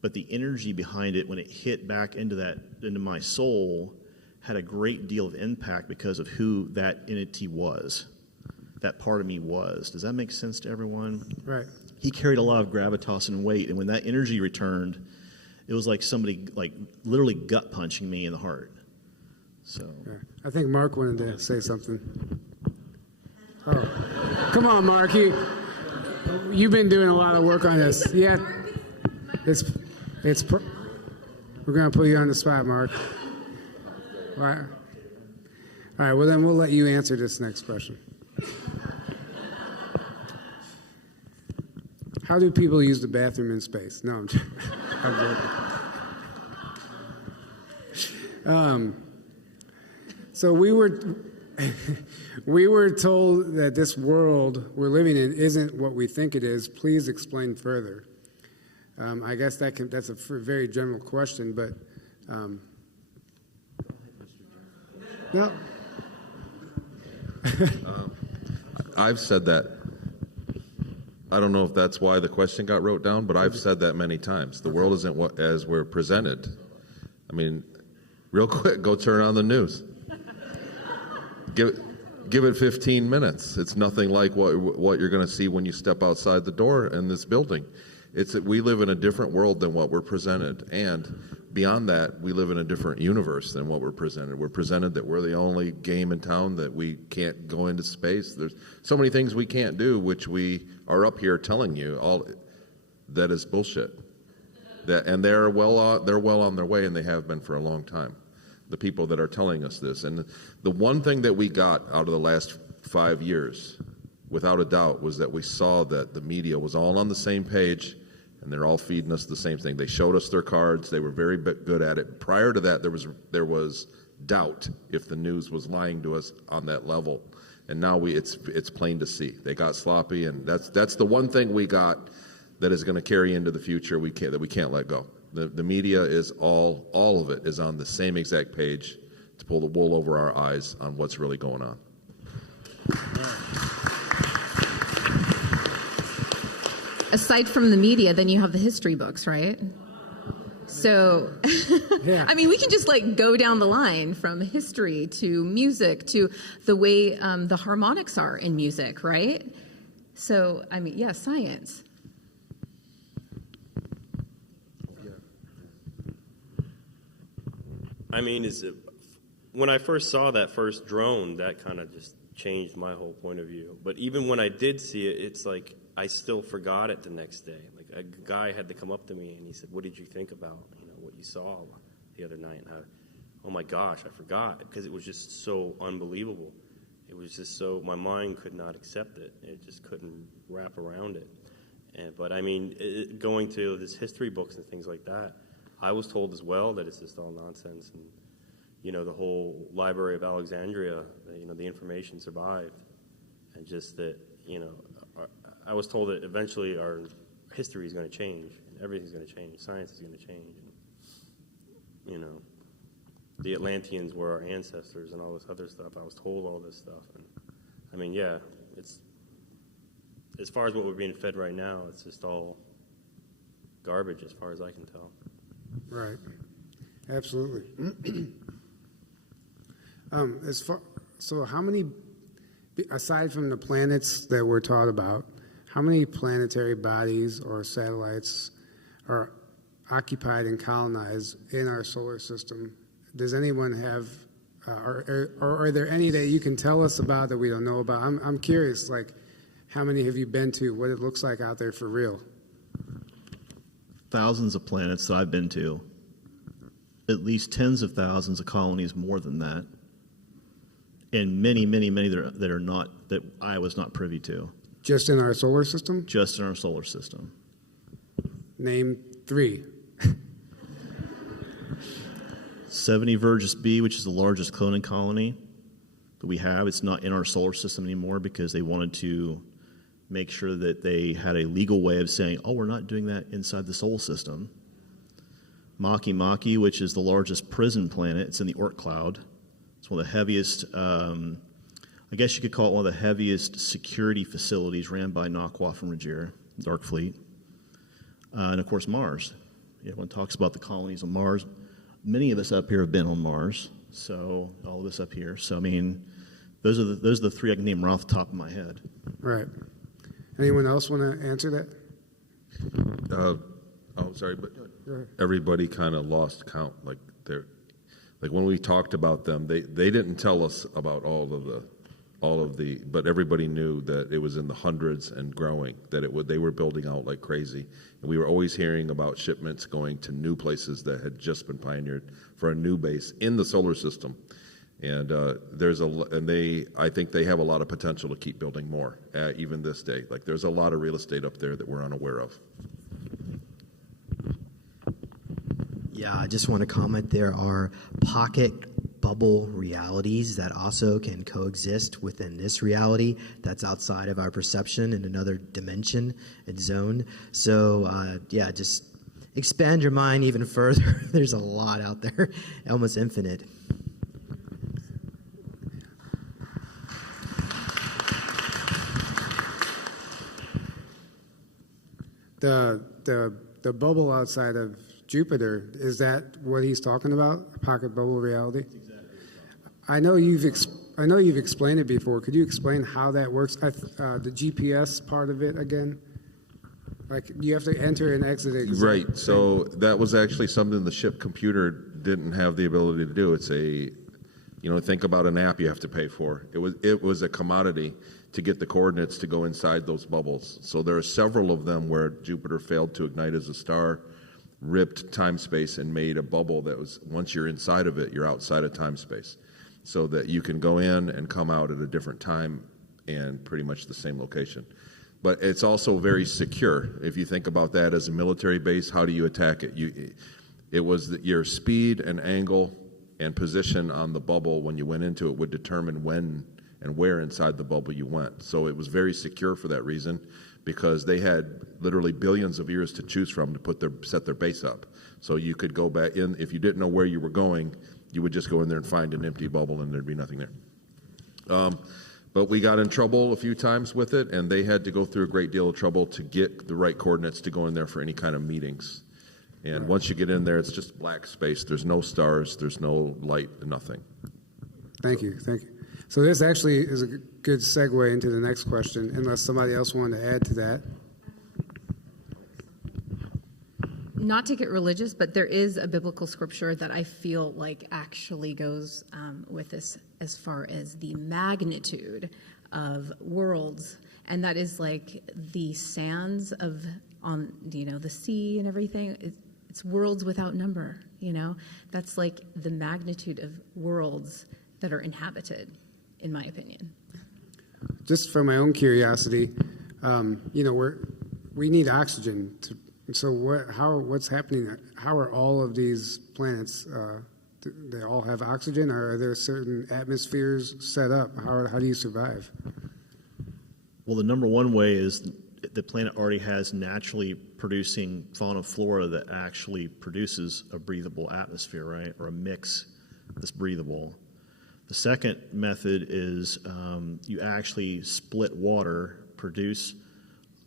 but the energy behind it, when it hit back into my soul, had a great deal of impact because of who that entity was, that part of me was. Does that make sense to everyone? Right. He carried a lot of gravitas and weight, and when that energy returned, it was like somebody literally gut punching me in the heart. So Yeah. I think Mark wanted to say something. Oh, come on, Mark. You've been doing a lot of work on this. Yeah, we're going to put you on the spot, Mark. All right, well, then we'll let you answer this next question. How do people use the bathroom in space? No, I'm joking. So we were told that this world we're living in isn't what we think it is. Please explain further. I guess that's a very general question, but no. I've said that. I don't know if that's why the question got wrote down, but I've said that many times. The world isn't what as we're presented. I mean, real quick, go turn on the news. Give it 15 minutes. It's nothing like what you're going to see when you step outside the door in this building. It's that we live in a different world than what we're presented, and beyond that, we live in a different universe than what we're presented. We're presented that we're the only game in town, that we can't go into space. There's so many things we can't do, which we are up here telling you all that is bullshit. And they're well on their way, and they have been for a long time. The people that are telling us this, and the one thing that we got out of the last 5 years, without a doubt, was that we saw that the media was all on the same page, and they're all feeding us the same thing. They showed us their cards. They were very good at it. Prior to that, there was doubt if the news was lying to us on that level, and now it's plain to see. They got sloppy, and that's the one thing we got that is going to carry into the future. That we can't let go. The media is all of it is on the same exact page to pull the wool over our eyes on what's really going on. Aside from the media, then you have the history books, right? So, Yeah. I mean, we can just go down the line from history to music to the way the harmonics are in music, right? So, I mean, yeah, science. I mean, when I first saw that first drone, that kind of just changed my whole point of view. But even when I did see it, it's like I still forgot it the next day. Like a guy had to come up to me and he said, "What did you think about what you saw the other night?" And oh my gosh, I forgot, because it was just so unbelievable. It was just so, my mind could not accept it. It just couldn't wrap around it. But I mean, going to this history books and things like that, I was told as well that it's just all nonsense. And, you know, the whole Library of Alexandria, you know, the information survived. And just that, you know, I was told that eventually our history is going to change. And everything's going to change. Science is going to change. And, you know, the Atlanteans were our ancestors and all this other stuff. I was told all this stuff. And, I mean, yeah, it's, as far as what we're being fed right now, it's just all garbage as far as I can tell. Right. Absolutely. So how many, aside from the planets that we're taught about, how many planetary bodies or satellites are occupied and colonized in our solar system? Does anyone have, or are there any that you can tell us about that we don't know about? I'm curious, like, how many have you been to? What it looks like out there for real? Thousands of planets that I've been to. At least tens of thousands of colonies more than that. And many, many, many that are not, that I was not privy to. Just in our solar system? Just in our solar system. Name 3. 70 Virgus B, which is the largest cloning colony that we have. It's not in our solar system anymore because they wanted to make sure that they had a legal way of saying, oh, we're not doing that inside the solar system. Maki Maki, which is the largest prison planet. It's in the Oort cloud. It's one of the heaviest, I guess you could call it one of the heaviest security facilities ran by Nakwa from Rajir, Dark Fleet. And of course, Mars. Everyone talks about the colonies on Mars. Many of us up here have been on Mars, so all of us up here. So I mean, those are the 3 I can name right off the top of my head. Right. Anyone else want to answer that? Sorry, but everybody kind of lost count. Like when we talked about them, they didn't tell us about all of the, but everybody knew that it was in the hundreds and growing. They were building out like crazy, and we were always hearing about shipments going to new places that had just been pioneered for a new base in the solar system. And I think they have a lot of potential to keep building more, even this day. Like there's a lot of real estate up there that we're unaware of. Yeah, I just want to comment. There are pocket bubble realities that also can coexist within this reality that's outside of our perception in another dimension and zone. So, just expand your mind even further. There's a lot out there, almost infinite. The bubble outside of Jupiter, is that what he's talking about? A pocket bubble reality? That's exactly what he's talking about. I know you've explained it before. Could you explain how that works? The GPS part of it again? Like you have to enter and exit it. Right. So that was actually something the ship computer didn't have the ability to do. It's think about an app you have to pay for. It was a commodity to get the coordinates to go inside those bubbles. So there are several of them where Jupiter failed to ignite as a star, ripped time-space and made a bubble that was, once you're inside of it, you're outside of time-space. So that you can go in and come out at a different time and pretty much the same location. But it's also very secure. If you think about that as a military base, how do you attack it? It was your speed and angle and position on the bubble when you went into it would determine when and where inside the bubble you went. So it was very secure for that reason, because they had literally billions of years to choose from to set their base up. So you could go back in, if you didn't know where you were going, you would just go in there and find an empty bubble and there'd be nothing there. But we got in trouble a few times with it, and they had to go through a great deal of trouble to get the right coordinates to go in there for any kind of meetings. And once you get in there, it's just black space. There's no stars, there's no light, nothing. Thank you. So this actually is a good segue into the next question, unless somebody else wanted to add to that. Not to get religious, but there is a biblical scripture that I feel like actually goes with this as far as the magnitude of worlds, and that is like the sands on the sea and everything. It's worlds without number. That's like the magnitude of worlds that are inhabited, in my opinion. Just for my own curiosity, we need oxygen. So what's happening? How are all of these planets? Do they all have oxygen, or are there certain atmospheres set up? How do you survive? Well, the number one way is the planet already has naturally producing fauna and flora that actually produces a breathable atmosphere, right, or a mix that's breathable. The second method is you actually split water, produce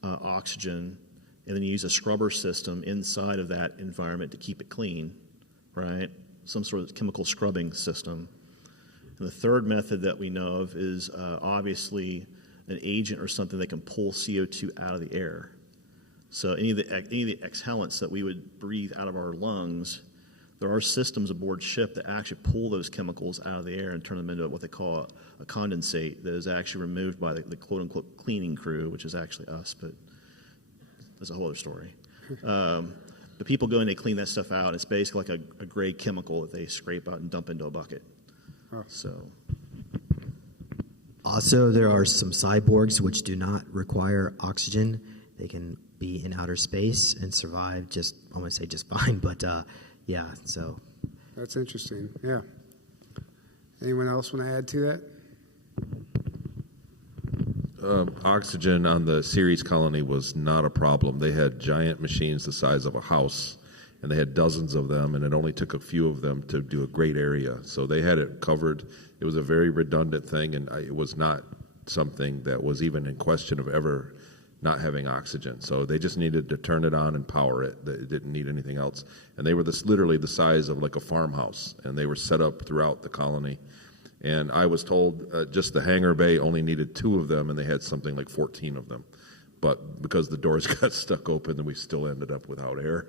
oxygen, and then you use a scrubber system inside of that environment to keep it clean, right? Some sort of chemical scrubbing system. And the third method that we know of is obviously an agent or something that can pull CO2 out of the air. So any of the exhalants that we would breathe out of our lungs, there are systems aboard ship that actually pull those chemicals out of the air and turn them into what they call a condensate that is actually removed by the quote-unquote cleaning crew, which is actually us, but that's a whole other story. The people go in, they clean that stuff out. It's basically like a gray chemical that they scrape out and dump into a bucket. So... Also, there are some cyborgs which do not require oxygen. They can be in outer space and survive just, I want to say just fine, but yeah, so. That's interesting, yeah. Anyone else want to add to that? Oxygen on the Ceres colony was not a problem. They had giant machines the size of a house, and they had dozens of them, and it only took a few of them to do a great area. So they had it covered. It was a very redundant thing, and it was not something that was even in question of ever not having oxygen. So they just needed to turn it on and power it. It didn't need anything else. And they were literally the size of like a farmhouse, and they were set up throughout the colony. And I was told just the hangar bay only needed 2 of them, and they had something like 14 of them. But because the doors got stuck open, then we still ended up without air.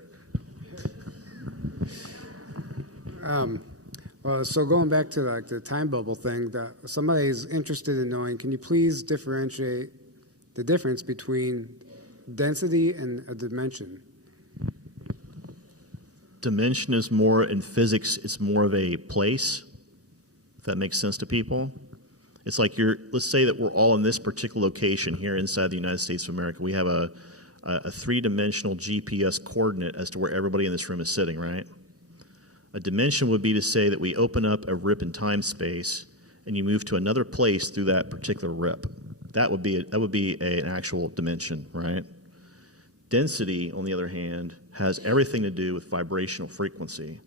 Well, so going back to like the time bubble thing, that somebody's interested in knowing, can you please differentiate the difference between density and a dimension? Dimension is more, in physics, it's more of a place, if that makes sense to people. It's like let's say that we're all in this particular location here inside the United States of America. We have a 3-dimensional GPS coordinate as to where everybody in this room is sitting, right? A dimension would be to say that we open up a rip in time space and you move to another place through that particular rip. That would be an actual dimension, right? Density, on the other hand, has everything to do with vibrational frequency.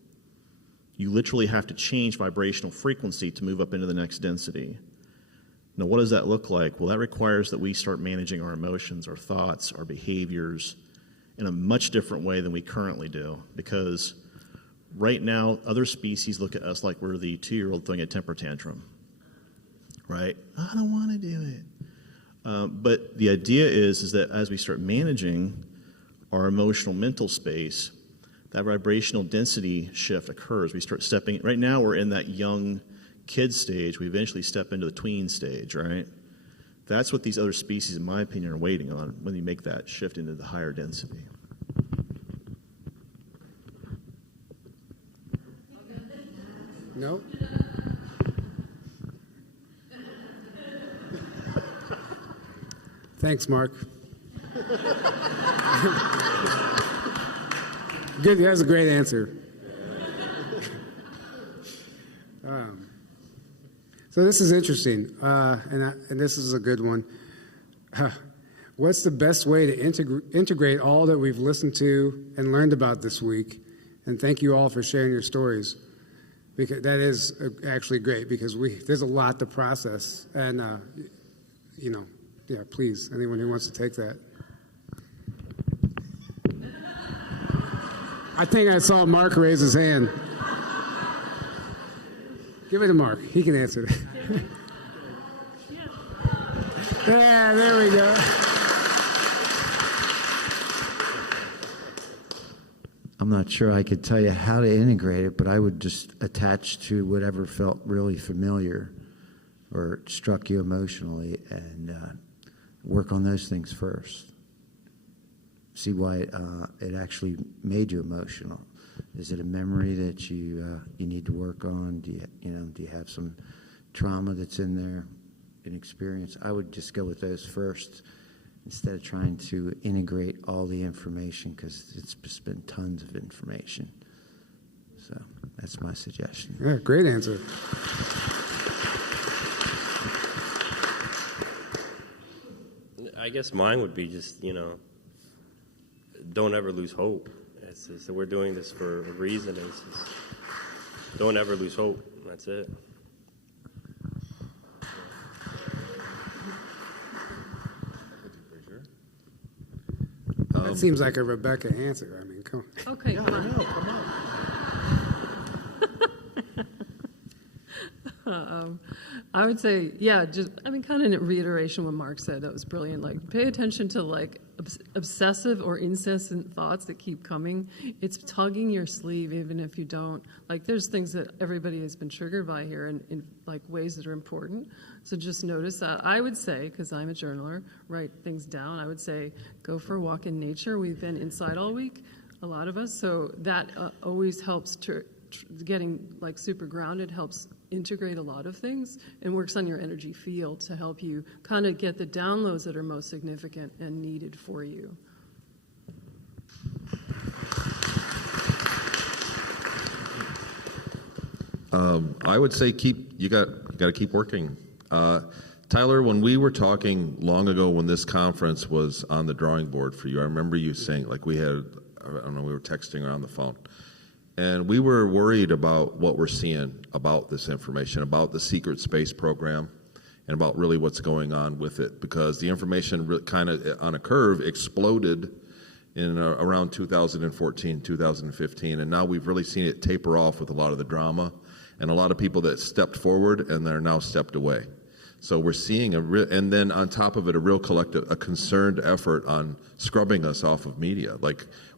You literally have to change vibrational frequency to move up into the next density. Now, what does that look like? Well, that requires that we start managing our emotions, our thoughts, our behaviors in a much different way than we currently do, because right now, other species look at us like we're the 2-year-old throwing a temper tantrum, right? I don't want to do it. But the idea is that as we start managing our emotional mental space, that vibrational density shift occurs. We start stepping, right now we're in that young kid stage. We eventually step into the tween stage, right? That's what these other species, in my opinion, are waiting on when you make that shift into the higher density. No? Thanks, Mark. Good, that was a great answer. So this is interesting, and this is a good one. What's the best way to integrate all that we've listened to and learned about this week? And thank you all for sharing your stories, because that is actually great, because there's a lot to process. And, yeah, please, anyone who wants to take that. I think I saw Mark raise his hand. Give it to Mark. He can answer it. Yeah, there we go. I'm not sure I could tell you how to integrate it, but I would just attach to whatever felt really familiar or struck you emotionally and work on those things first. See why it actually made you emotional. Is it a memory that you need to work on? Do you have some trauma that's in there, an experience? I would just go with those first, instead of trying to integrate all the information, because it's just been tons of information. So that's my suggestion. Yeah, great answer. I guess mine would be just, don't ever lose hope. It's just, we're doing this for a reason. It's just, don't ever lose hope. That's it. That seems like a Rebecca answer. I mean, come on. Okay, come on. Come on. I would say, kind of in reiteration what Mark said. That was brilliant. Like, pay attention to obsessive or incessant thoughts that keep coming. It's tugging your sleeve, even if you don't. Like, there's things that everybody has been triggered by here in ways that are important. So just notice that. I would say, because I'm a journaler, write things down. I would say, go for a walk in nature. We've been inside all week, a lot of us. So that always helps getting super grounded, helps integrate a lot of things and works on your energy field to help you kind of get the downloads that are most significant and needed for you. I would say you got to keep working. Tyler, when we were talking long ago when this conference was on the drawing board for you, I remember you saying, we were texting or on the phone. And we were worried about what we're seeing about this information, about the secret space program, and about really what's going on with it, because the information kind of on a curve exploded in around 2014, 2015, and now we've really seen it taper off with a lot of the drama and a lot of people that stepped forward and they're now stepped away. So we're seeing and then on top of it, a real collective, a concerned effort on scrubbing us off of media.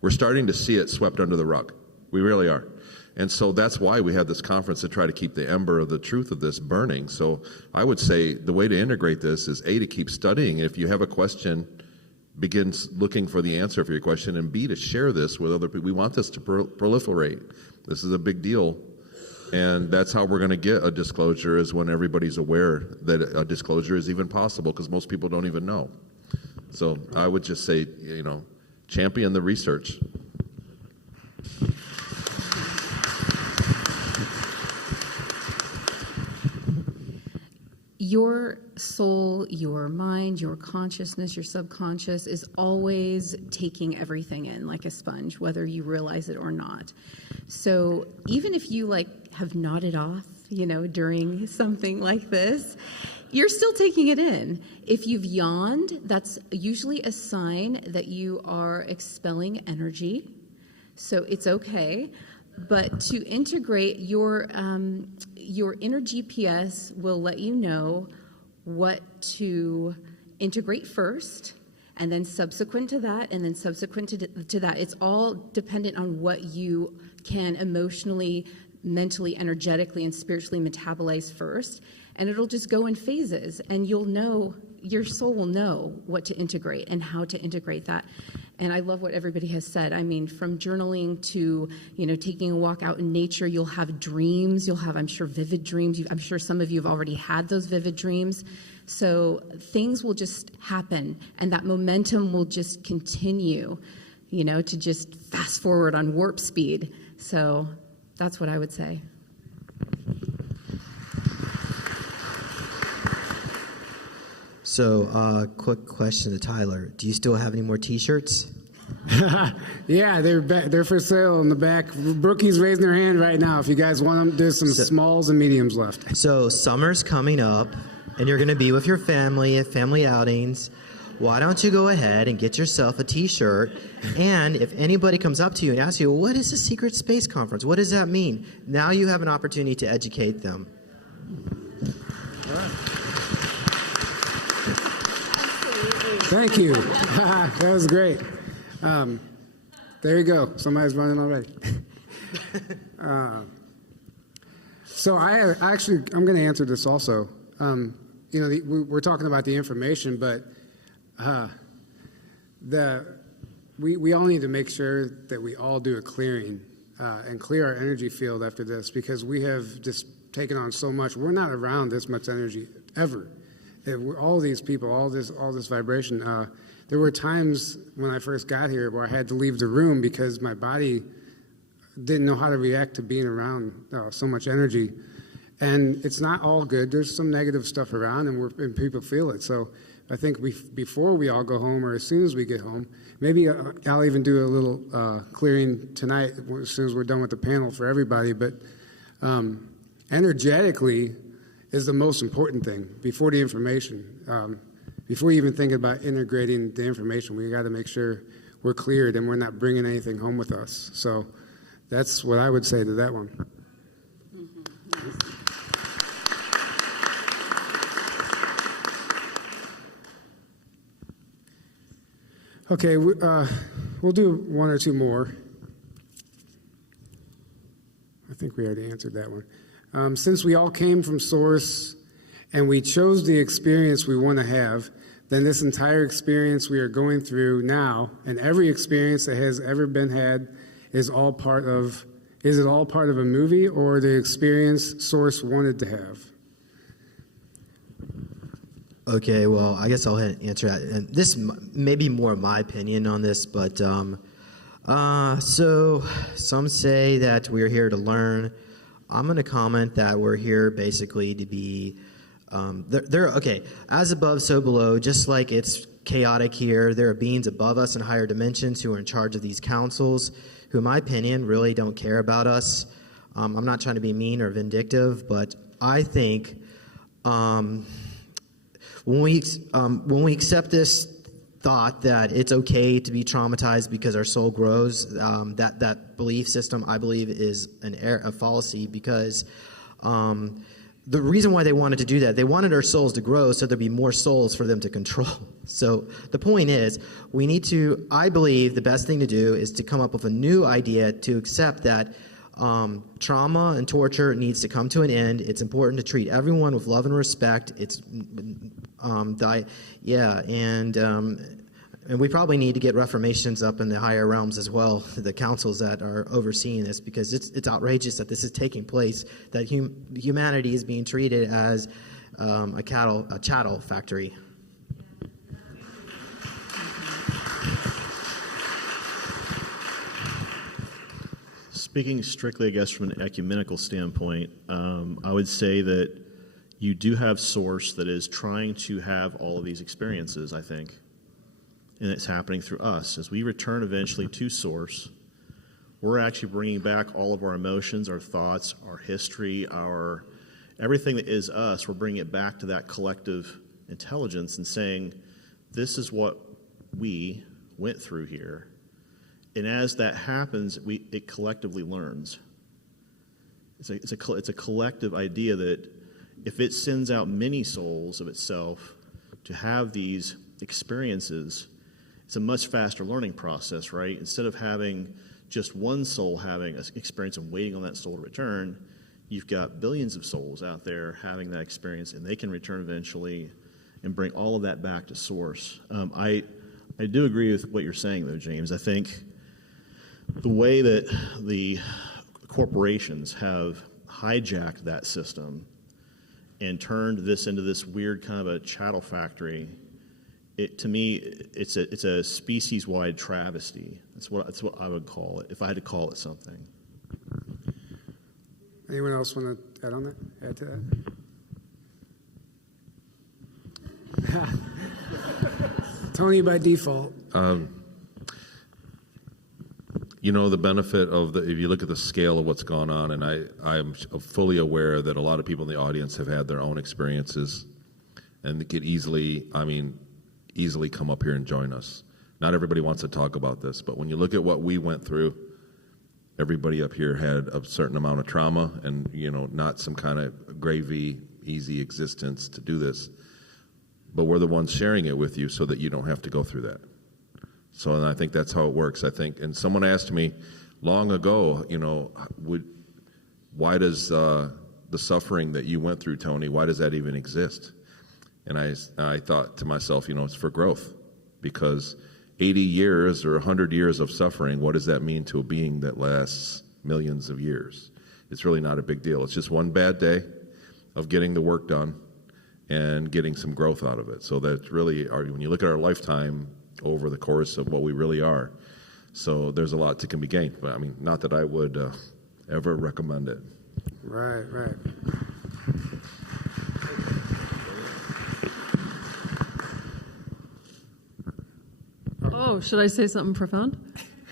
We're starting to see it swept under the rug. We really are. And so that's why we have this conference to try to keep the ember of the truth of this burning. So I would say the way to integrate this is A, to keep studying. If you have a question, begin looking for the answer for your question, and B, to share this with other people. We want this to proliferate. This is a big deal. And that's how we're going to get a disclosure, is when everybody's aware that a disclosure is even possible, because most people don't even know. So I would just say, champion the research. Your soul, your mind, your consciousness, your subconscious is always taking everything in like a sponge, whether you realize it or not. So even if you have nodded off, during something like this, you're still taking it in. If you've yawned, that's usually a sign that you are expelling energy. So it's okay. But to integrate your inner GPS will let you know what to integrate first, and then subsequent to that, and then subsequent to that. It's all dependent on what you can emotionally, mentally, energetically, and spiritually metabolize first. And it'll just go in phases, and you'll know, your soul will know what to integrate and how to integrate that. And I love what everybody has said. I mean, from journaling to, taking a walk out in nature, you'll have dreams. You'll have, I'm sure, vivid dreams. I'm sure some of you have already had those vivid dreams. So things will just happen, and that momentum will just continue, to just fast forward on warp speed. So that's what I would say. So, quick question to Tyler. Do you still have any more T-shirts? Yeah, they're for sale in the back. Brookie's raising her hand right now. If you guys want them, there's some smalls and mediums left. So, summer's coming up, and you're going to be with your family at family outings. Why don't you go ahead and get yourself a T-shirt? And if anybody comes up to you and asks you, what is a secret space conference? What does that mean? Now you have an opportunity to educate them. All right. Thank you. That was great. There you go. Somebody's running already. So I'm going to answer this also. We're talking about the information, but we all need to make sure that we all do a clearing and clear our energy field after this, because we have just taken on so much. We're not around this much energy ever. All these people, all this vibration. there were times when I first got here where I had to leave the room because my body didn't know how to react to being around so much energy. And it's not all good. There's some negative stuff around, and people feel it. So I think before we all go home, or as soon as we get home, maybe I'll even do a little clearing tonight as soon as we're done with the panel for everybody. But energetically is the most important thing before the information. Before you even think about integrating the information, we got to make sure we're cleared and we're not bringing anything home with us. So that's what I would say to that one. Okay, we'll do one or two more. I think we already answered that one. Since we all came from Source and we chose the experience we want to have, then this entire experience we are going through now, and every experience that has ever been had, is it all part of a movie or the experience Source wanted to have? Okay, well, I guess I'll answer that. And this may be more of my opinion on this, but so some say that we're here to learn. I'm going to comment that we're here basically to be, okay, as above, so below. Just like it's chaotic here, there are beings above us in higher dimensions who are in charge of these councils, who, in my opinion, really don't care about us. I'm not trying to be mean or vindictive, but I think when we accept this thought that it's okay to be traumatized because our soul grows, that belief system, I believe, is a fallacy, because the reason why they wanted to do that, they wanted our souls to grow so there'd be more souls for them to control. So the point is, I believe the best thing to do is to come up with a new idea to accept that trauma and torture needs to come to an end. It's important to treat everyone with love and respect. And we probably need to get reformations up in the higher realms as well, the councils that are overseeing this, because it's outrageous that this is taking place, that humanity is being treated as a chattel factory. Speaking strictly, I guess, from an ecumenical standpoint, I would say that you do have Source that is trying to have all of these experiences, I think. And it's happening through us. As we return eventually to Source, we're actually bringing back all of our emotions, our thoughts, our history, everything that is us. We're bringing it back to that collective intelligence and saying, this is what we went through here. And as that happens, it collectively learns. It's a collective idea that if it sends out many souls of itself to have these experiences, it's a much faster learning process, right? Instead of having just one soul having an experience and waiting on that soul to return, you've got billions of souls out there having that experience, and they can return eventually and bring all of that back to Source. I do agree with what you're saying, though, James. I think the way that the corporations have hijacked that system and turned this into this weird kind of a chattel factory, to me, it's a species-wide travesty. That's what I would call it, if I had to call it something. Anyone else want to add on that? Add to that? Tony by default. The benefit of if you look at the scale of what's gone on, and I'm fully aware that a lot of people in the audience have had their own experiences and could easily come up here and join us. Not everybody wants to talk about this, but when you look at what we went through, everybody up here had a certain amount of trauma and, not some kind of gravy, easy existence to do this. But we're the ones sharing it with you so that you don't have to go through that. So, and I think that's how it works. I think, and someone asked me long ago, why does the suffering that you went through, Tony, why does that even exist? And I thought to myself, it's for growth, because 80 years or 100 years of suffering, what does that mean to a being that lasts millions of years? It's really not a big deal. It's just one bad day of getting the work done and getting some growth out of it. So that's really, when you look at our lifetime, over the course of what we really are. So there's a lot that can be gained, but I mean, not that I would ever recommend it. Right, right. Oh, should I say something profound?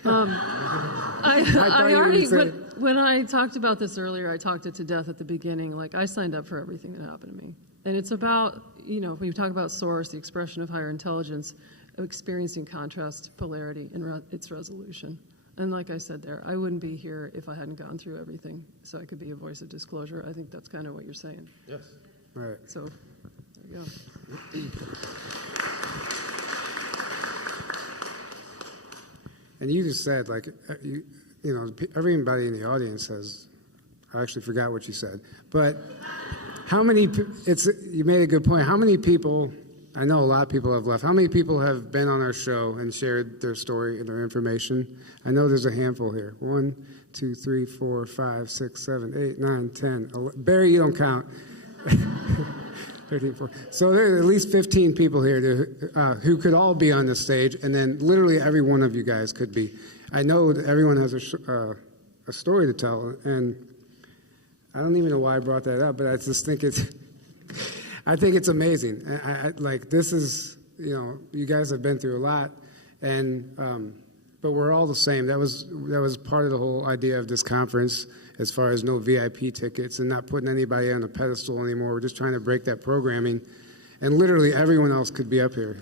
I thought you were already, saying- when I talked about this earlier, I talked it to death at the beginning. Like, I signed up for everything that happened to me. And it's about, when you talk about source, the expression of higher intelligence, experiencing contrast, polarity, and its resolution. And like I said there, I wouldn't be here if I hadn't gone through everything, so I could be a voice of disclosure. I think that's kind of what you're saying. Yes. Right. So, there you go. And you just said, like, everybody in the audience has, I actually forgot what you said, but how many, you made a good point. How many people, I know a lot of people have left, how many people have been on our show and shared their story and their information? I know there's a handful here. 1, 2, 3, 4, 5, 6, 7, 8, 9, 10, 11. Barry, you don't count. 13, 14. So there are at least 15 people here who could all be on the stage, and then literally every one of you guys could be. I know that everyone has a story to tell, and I don't even know why I brought that up, but I just think I think it's amazing. Like, this is, you guys have been through a lot, and but we're all the same. That was part of the whole idea of this conference, as far as no VIP tickets and not putting anybody on a pedestal anymore. We're just trying to break that programming, and literally everyone else could be up here.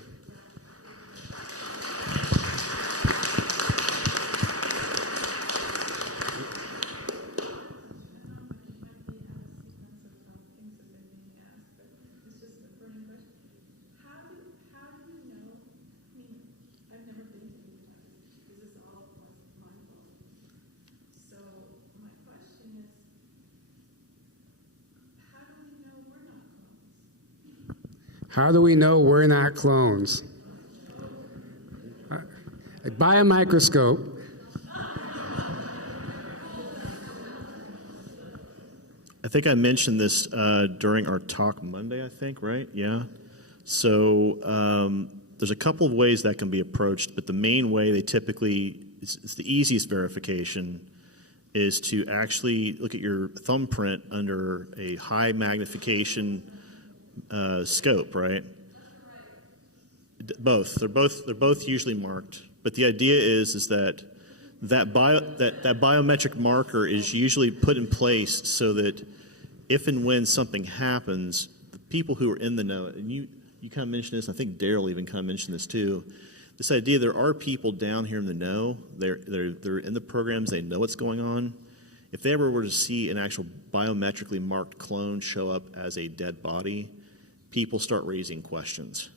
How do we know we're not clones? Buy a microscope. I think I mentioned this during our talk Monday, I think, right? Yeah. So there's a couple of ways that can be approached, but the main way they typically, it's the easiest verification, is to actually look at your thumbprint under a high magnification scope, right? Both. They're both usually marked. But the idea is that biometric marker is usually put in place so that if and when something happens, the people who are in the know, and you kind of mentioned this, I think Daryl even kind of mentioned this too, this idea there are people down here in the know, they're in the programs, they know what's going on. If they ever were to see an actual biometrically marked clone show up as a dead body, people start raising questions.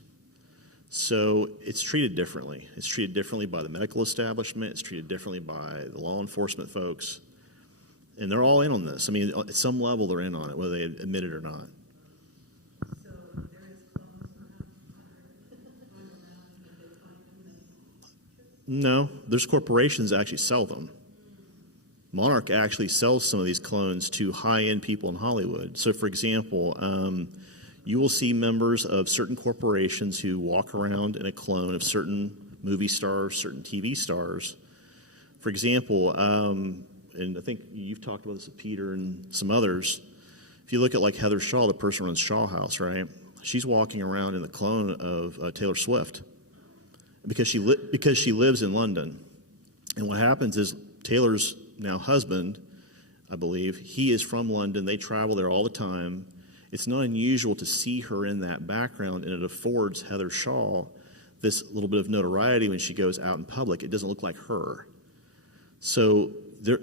So it's treated differently. It's treated differently by the medical establishment. It's treated differently by the law enforcement folks. And they're all in on this. I mean, at some level, they're in on it, whether they admit it or not. So there is No, there's corporations that actually sell them. Monarch actually sells some of these clones to high-end people in Hollywood. So, for example, you will see members of certain corporations who walk around in a clone of certain movie stars, certain TV stars. For example, and I think you've talked about this with Peter and some others, if you look at like Heather Shaw, the person who runs Shaw House, right? She's walking around in the clone of Taylor Swift because she lives in London. And what happens is Taylor's now husband, I believe, he is from London. They travel there all the time. It's not unusual to see her in that background, and it affords Heather Shaw this little bit of notoriety when she goes out in public. It doesn't look like her. So there,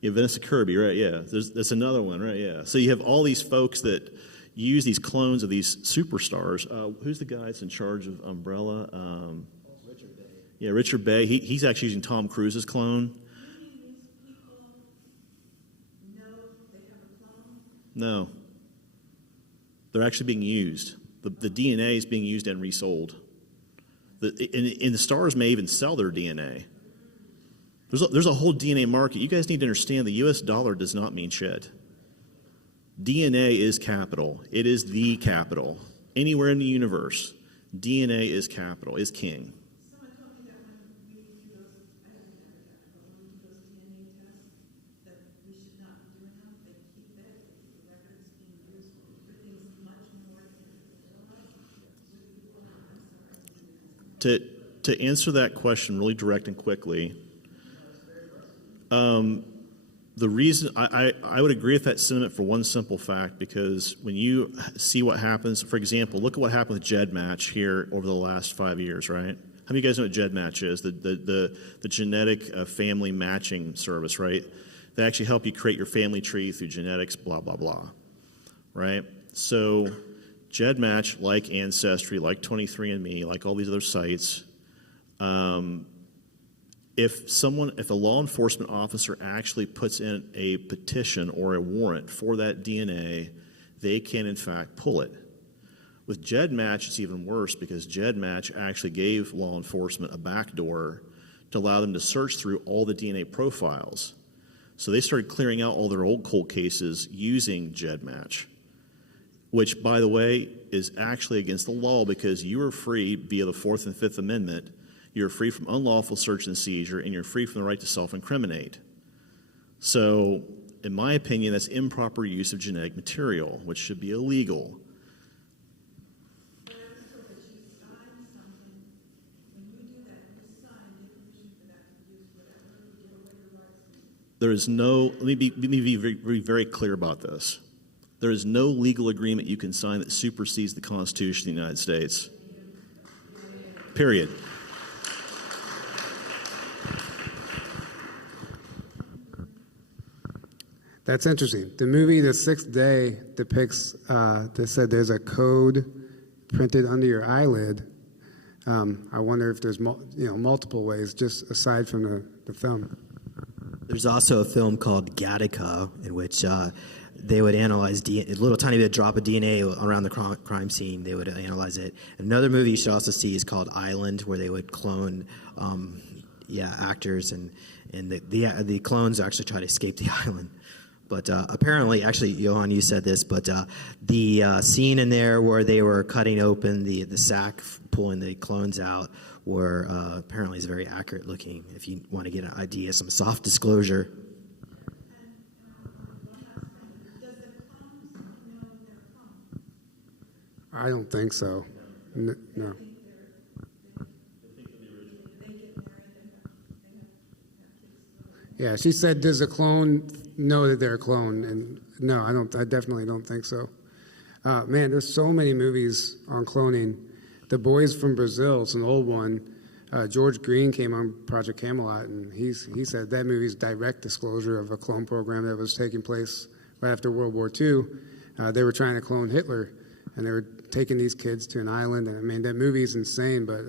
yeah, Vanessa Kirby, right? Yeah, that's another one, right? Yeah. So you have all these folks that use these clones of these superstars. Who's the guy that's in charge of Umbrella? Richard Bay. Yeah, Richard Bay. He's actually using Tom Cruise's clone. No. They're actually being used. The DNA is being used and resold. And the stars may even sell their DNA. There's a whole DNA market. You guys need to understand the U.S. dollar does not mean shit. DNA is capital. It is the capital. Anywhere in the universe, DNA is capital, is king. To answer that question really direct and quickly, the reason I would agree with that sentiment for one simple fact, because when you see what happens, for example, look at what happened with GEDmatch here over the last 5 years, right? How many of you guys know what GEDmatch is? The genetic family matching service, right? They actually help you create your family tree through genetics, blah, blah, blah, right? So GEDmatch, like Ancestry, like 23andMe, like all these other sites, if a law enforcement officer actually puts in a petition or a warrant for that DNA, they can in fact pull it. With GEDmatch, it's even worse, because GEDmatch actually gave law enforcement a backdoor to allow them to search through all the DNA profiles. So they started clearing out all their old cold cases using GEDmatch, which, by the way, is actually against the law, because you are free via the 4th and 5th Amendment. You're free from unlawful search and seizure, and you're free from the right to self-incriminate. So, in my opinion, that's improper use of genetic material, which should be illegal. There is no, let me be very, very clear about this. There is no legal agreement you can sign that supersedes the Constitution of the United States. Period. That's interesting. The movie The Sixth Day depicts, they said there's a code printed under your eyelid. I wonder if there's multiple ways, just aside from the film. There's also a film called Gattaca, in which they would analyze a little tiny bit drop of DNA around the crime scene. They would analyze it. Another movie you should also see is called Island, where they would clone actors, and the clones actually try to escape the island. But apparently, actually, Johan, you said this, but the scene in there where they were cutting open the sack, pulling the clones out, were apparently is very accurate looking, if you want to get an idea, some soft disclosure. I don't think so. No. Yeah, she said, does a clone know that they're a clone? And no, I definitely don't think so. Man, there's so many movies on cloning. The Boys from Brazil, it's an old one. George Green came on Project Camelot, and he said that movie's direct disclosure of a clone program that was taking place right after World War II. They were trying to clone Hitler, and they were taking these kids to an island. And I mean, that movie's insane, but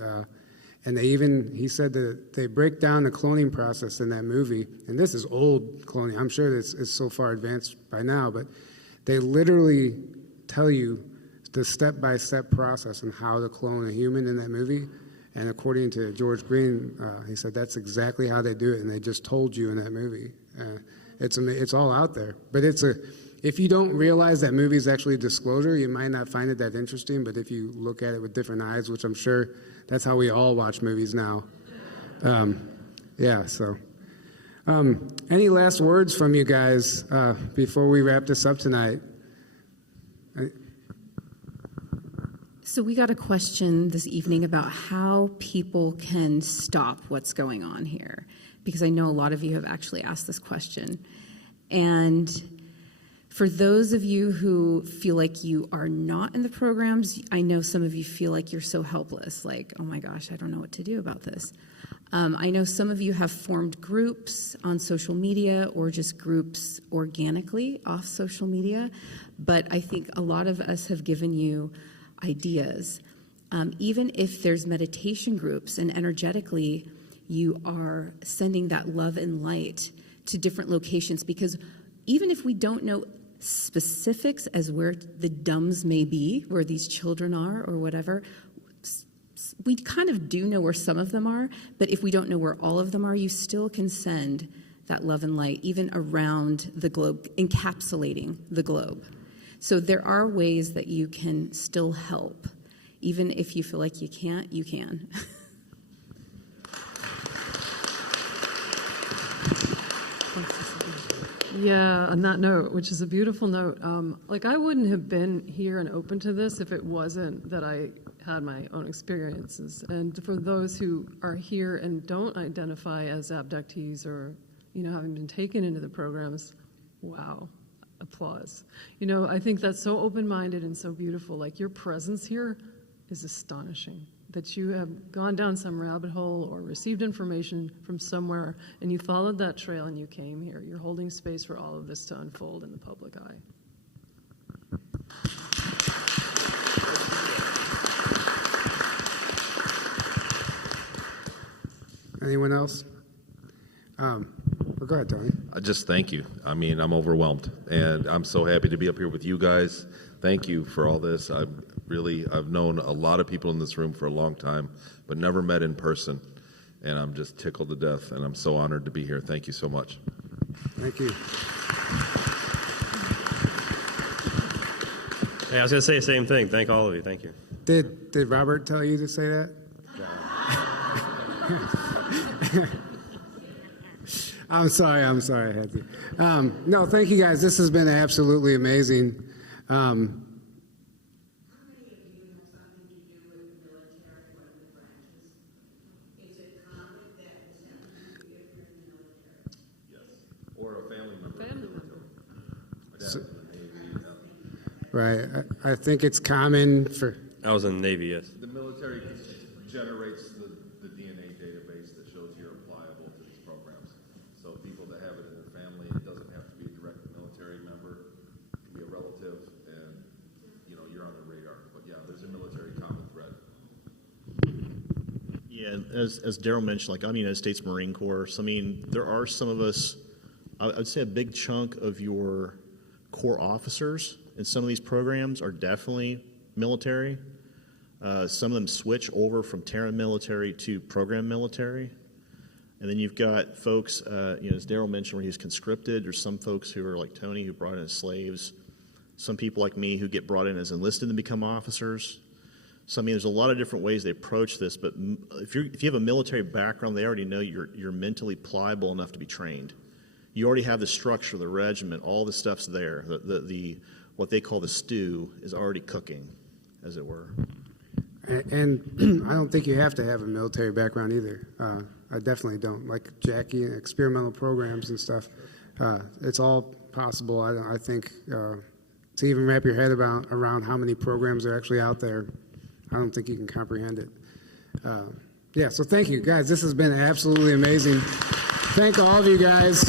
and he said that they break down the cloning process in that movie. And this is old cloning. I'm sure it's so far advanced by now, but they literally tell you the step-by-step process on how to clone a human in that movie. And according to George Green, he said that's exactly how they do it, and they just told you in that movie. It's all out there. But if you don't realize that movie is actually a disclosure, you might not find it that interesting. But if you look at it with different eyes, which I'm sure that's how we all watch movies now. So any last words from you guys before we wrap this up tonight? So we got a question this evening about how people can stop what's going on here, because I know a lot of you have actually asked this question. And for those of you who feel like you are not in the programs, I know some of you feel like you're so helpless, like, oh my gosh, I don't know what to do about this. I know some of you have formed groups on social media or just groups organically off social media, but I think a lot of us have given you ideas. Even if there's meditation groups and energetically you are sending that love and light to different locations, because even if we don't know specifics as where the DUMs may be, where these children are or whatever, we kind of do know where some of them are, but if we don't know where all of them are, you still can send that love and light even around the globe, encapsulating the globe. So there are ways that you can still help even if you feel like you can't, you can. Yeah, on that note, which is a beautiful note, like I wouldn't have been here and open to this if it wasn't that I had my own experiences. And for those who are here and don't identify as abductees or, having been taken into the programs, wow, applause. I think that's so open-minded and so beautiful. Like your presence here is astonishing. That you have gone down some rabbit hole or received information from somewhere and you followed that trail and you came here. You're holding space for all of this to unfold in the public eye. Anyone else? Well, go ahead, Tony. I just thank you. I mean, I'm overwhelmed, and I'm so happy to be up here with you guys. Thank you for all this. I've known a lot of people in this room for a long time, but never met in person, and I'm just tickled to death, and I'm so honored to be here. Thank you so much. Thank you. Hey, I was going to say the same thing. Thank all of you. Thank you. Did Robert tell you to say that? I'm sorry. I had to. No, thank you guys. This has been absolutely amazing. Right. I think it's common for... I was in the Navy, yes. The military generates the DNA database that shows you're applicable to these programs. So people that have it in their family, it doesn't have to be a direct military member. It can be a relative, and, you're on the radar. But, yeah, there's a military common thread. Yeah, as Daryl mentioned, like I'm United States Marine Corps. So, there are some of us, I'd say a big chunk of your Corps officers in some of these programs are definitely military. Some of them switch over from Terran military to program military. And then you've got folks, as Daryl mentioned, where he's conscripted. There's some folks who are like Tony, who brought in as slaves. Some people like me who get brought in as enlisted and become officers. So, there's a lot of different ways they approach this. But if you have a military background, they already know you're mentally pliable enough to be trained. You already have the structure, the regiment, all the stuff's there. The what they call the stew is already cooking, as it were. And I don't think you have to have a military background either. I definitely don't. Like Jackie, experimental programs and stuff, it's all possible. I think to even wrap your head around how many programs are actually out there, I don't think you can comprehend it. So thank you, guys. This has been absolutely amazing. Thank all of you guys.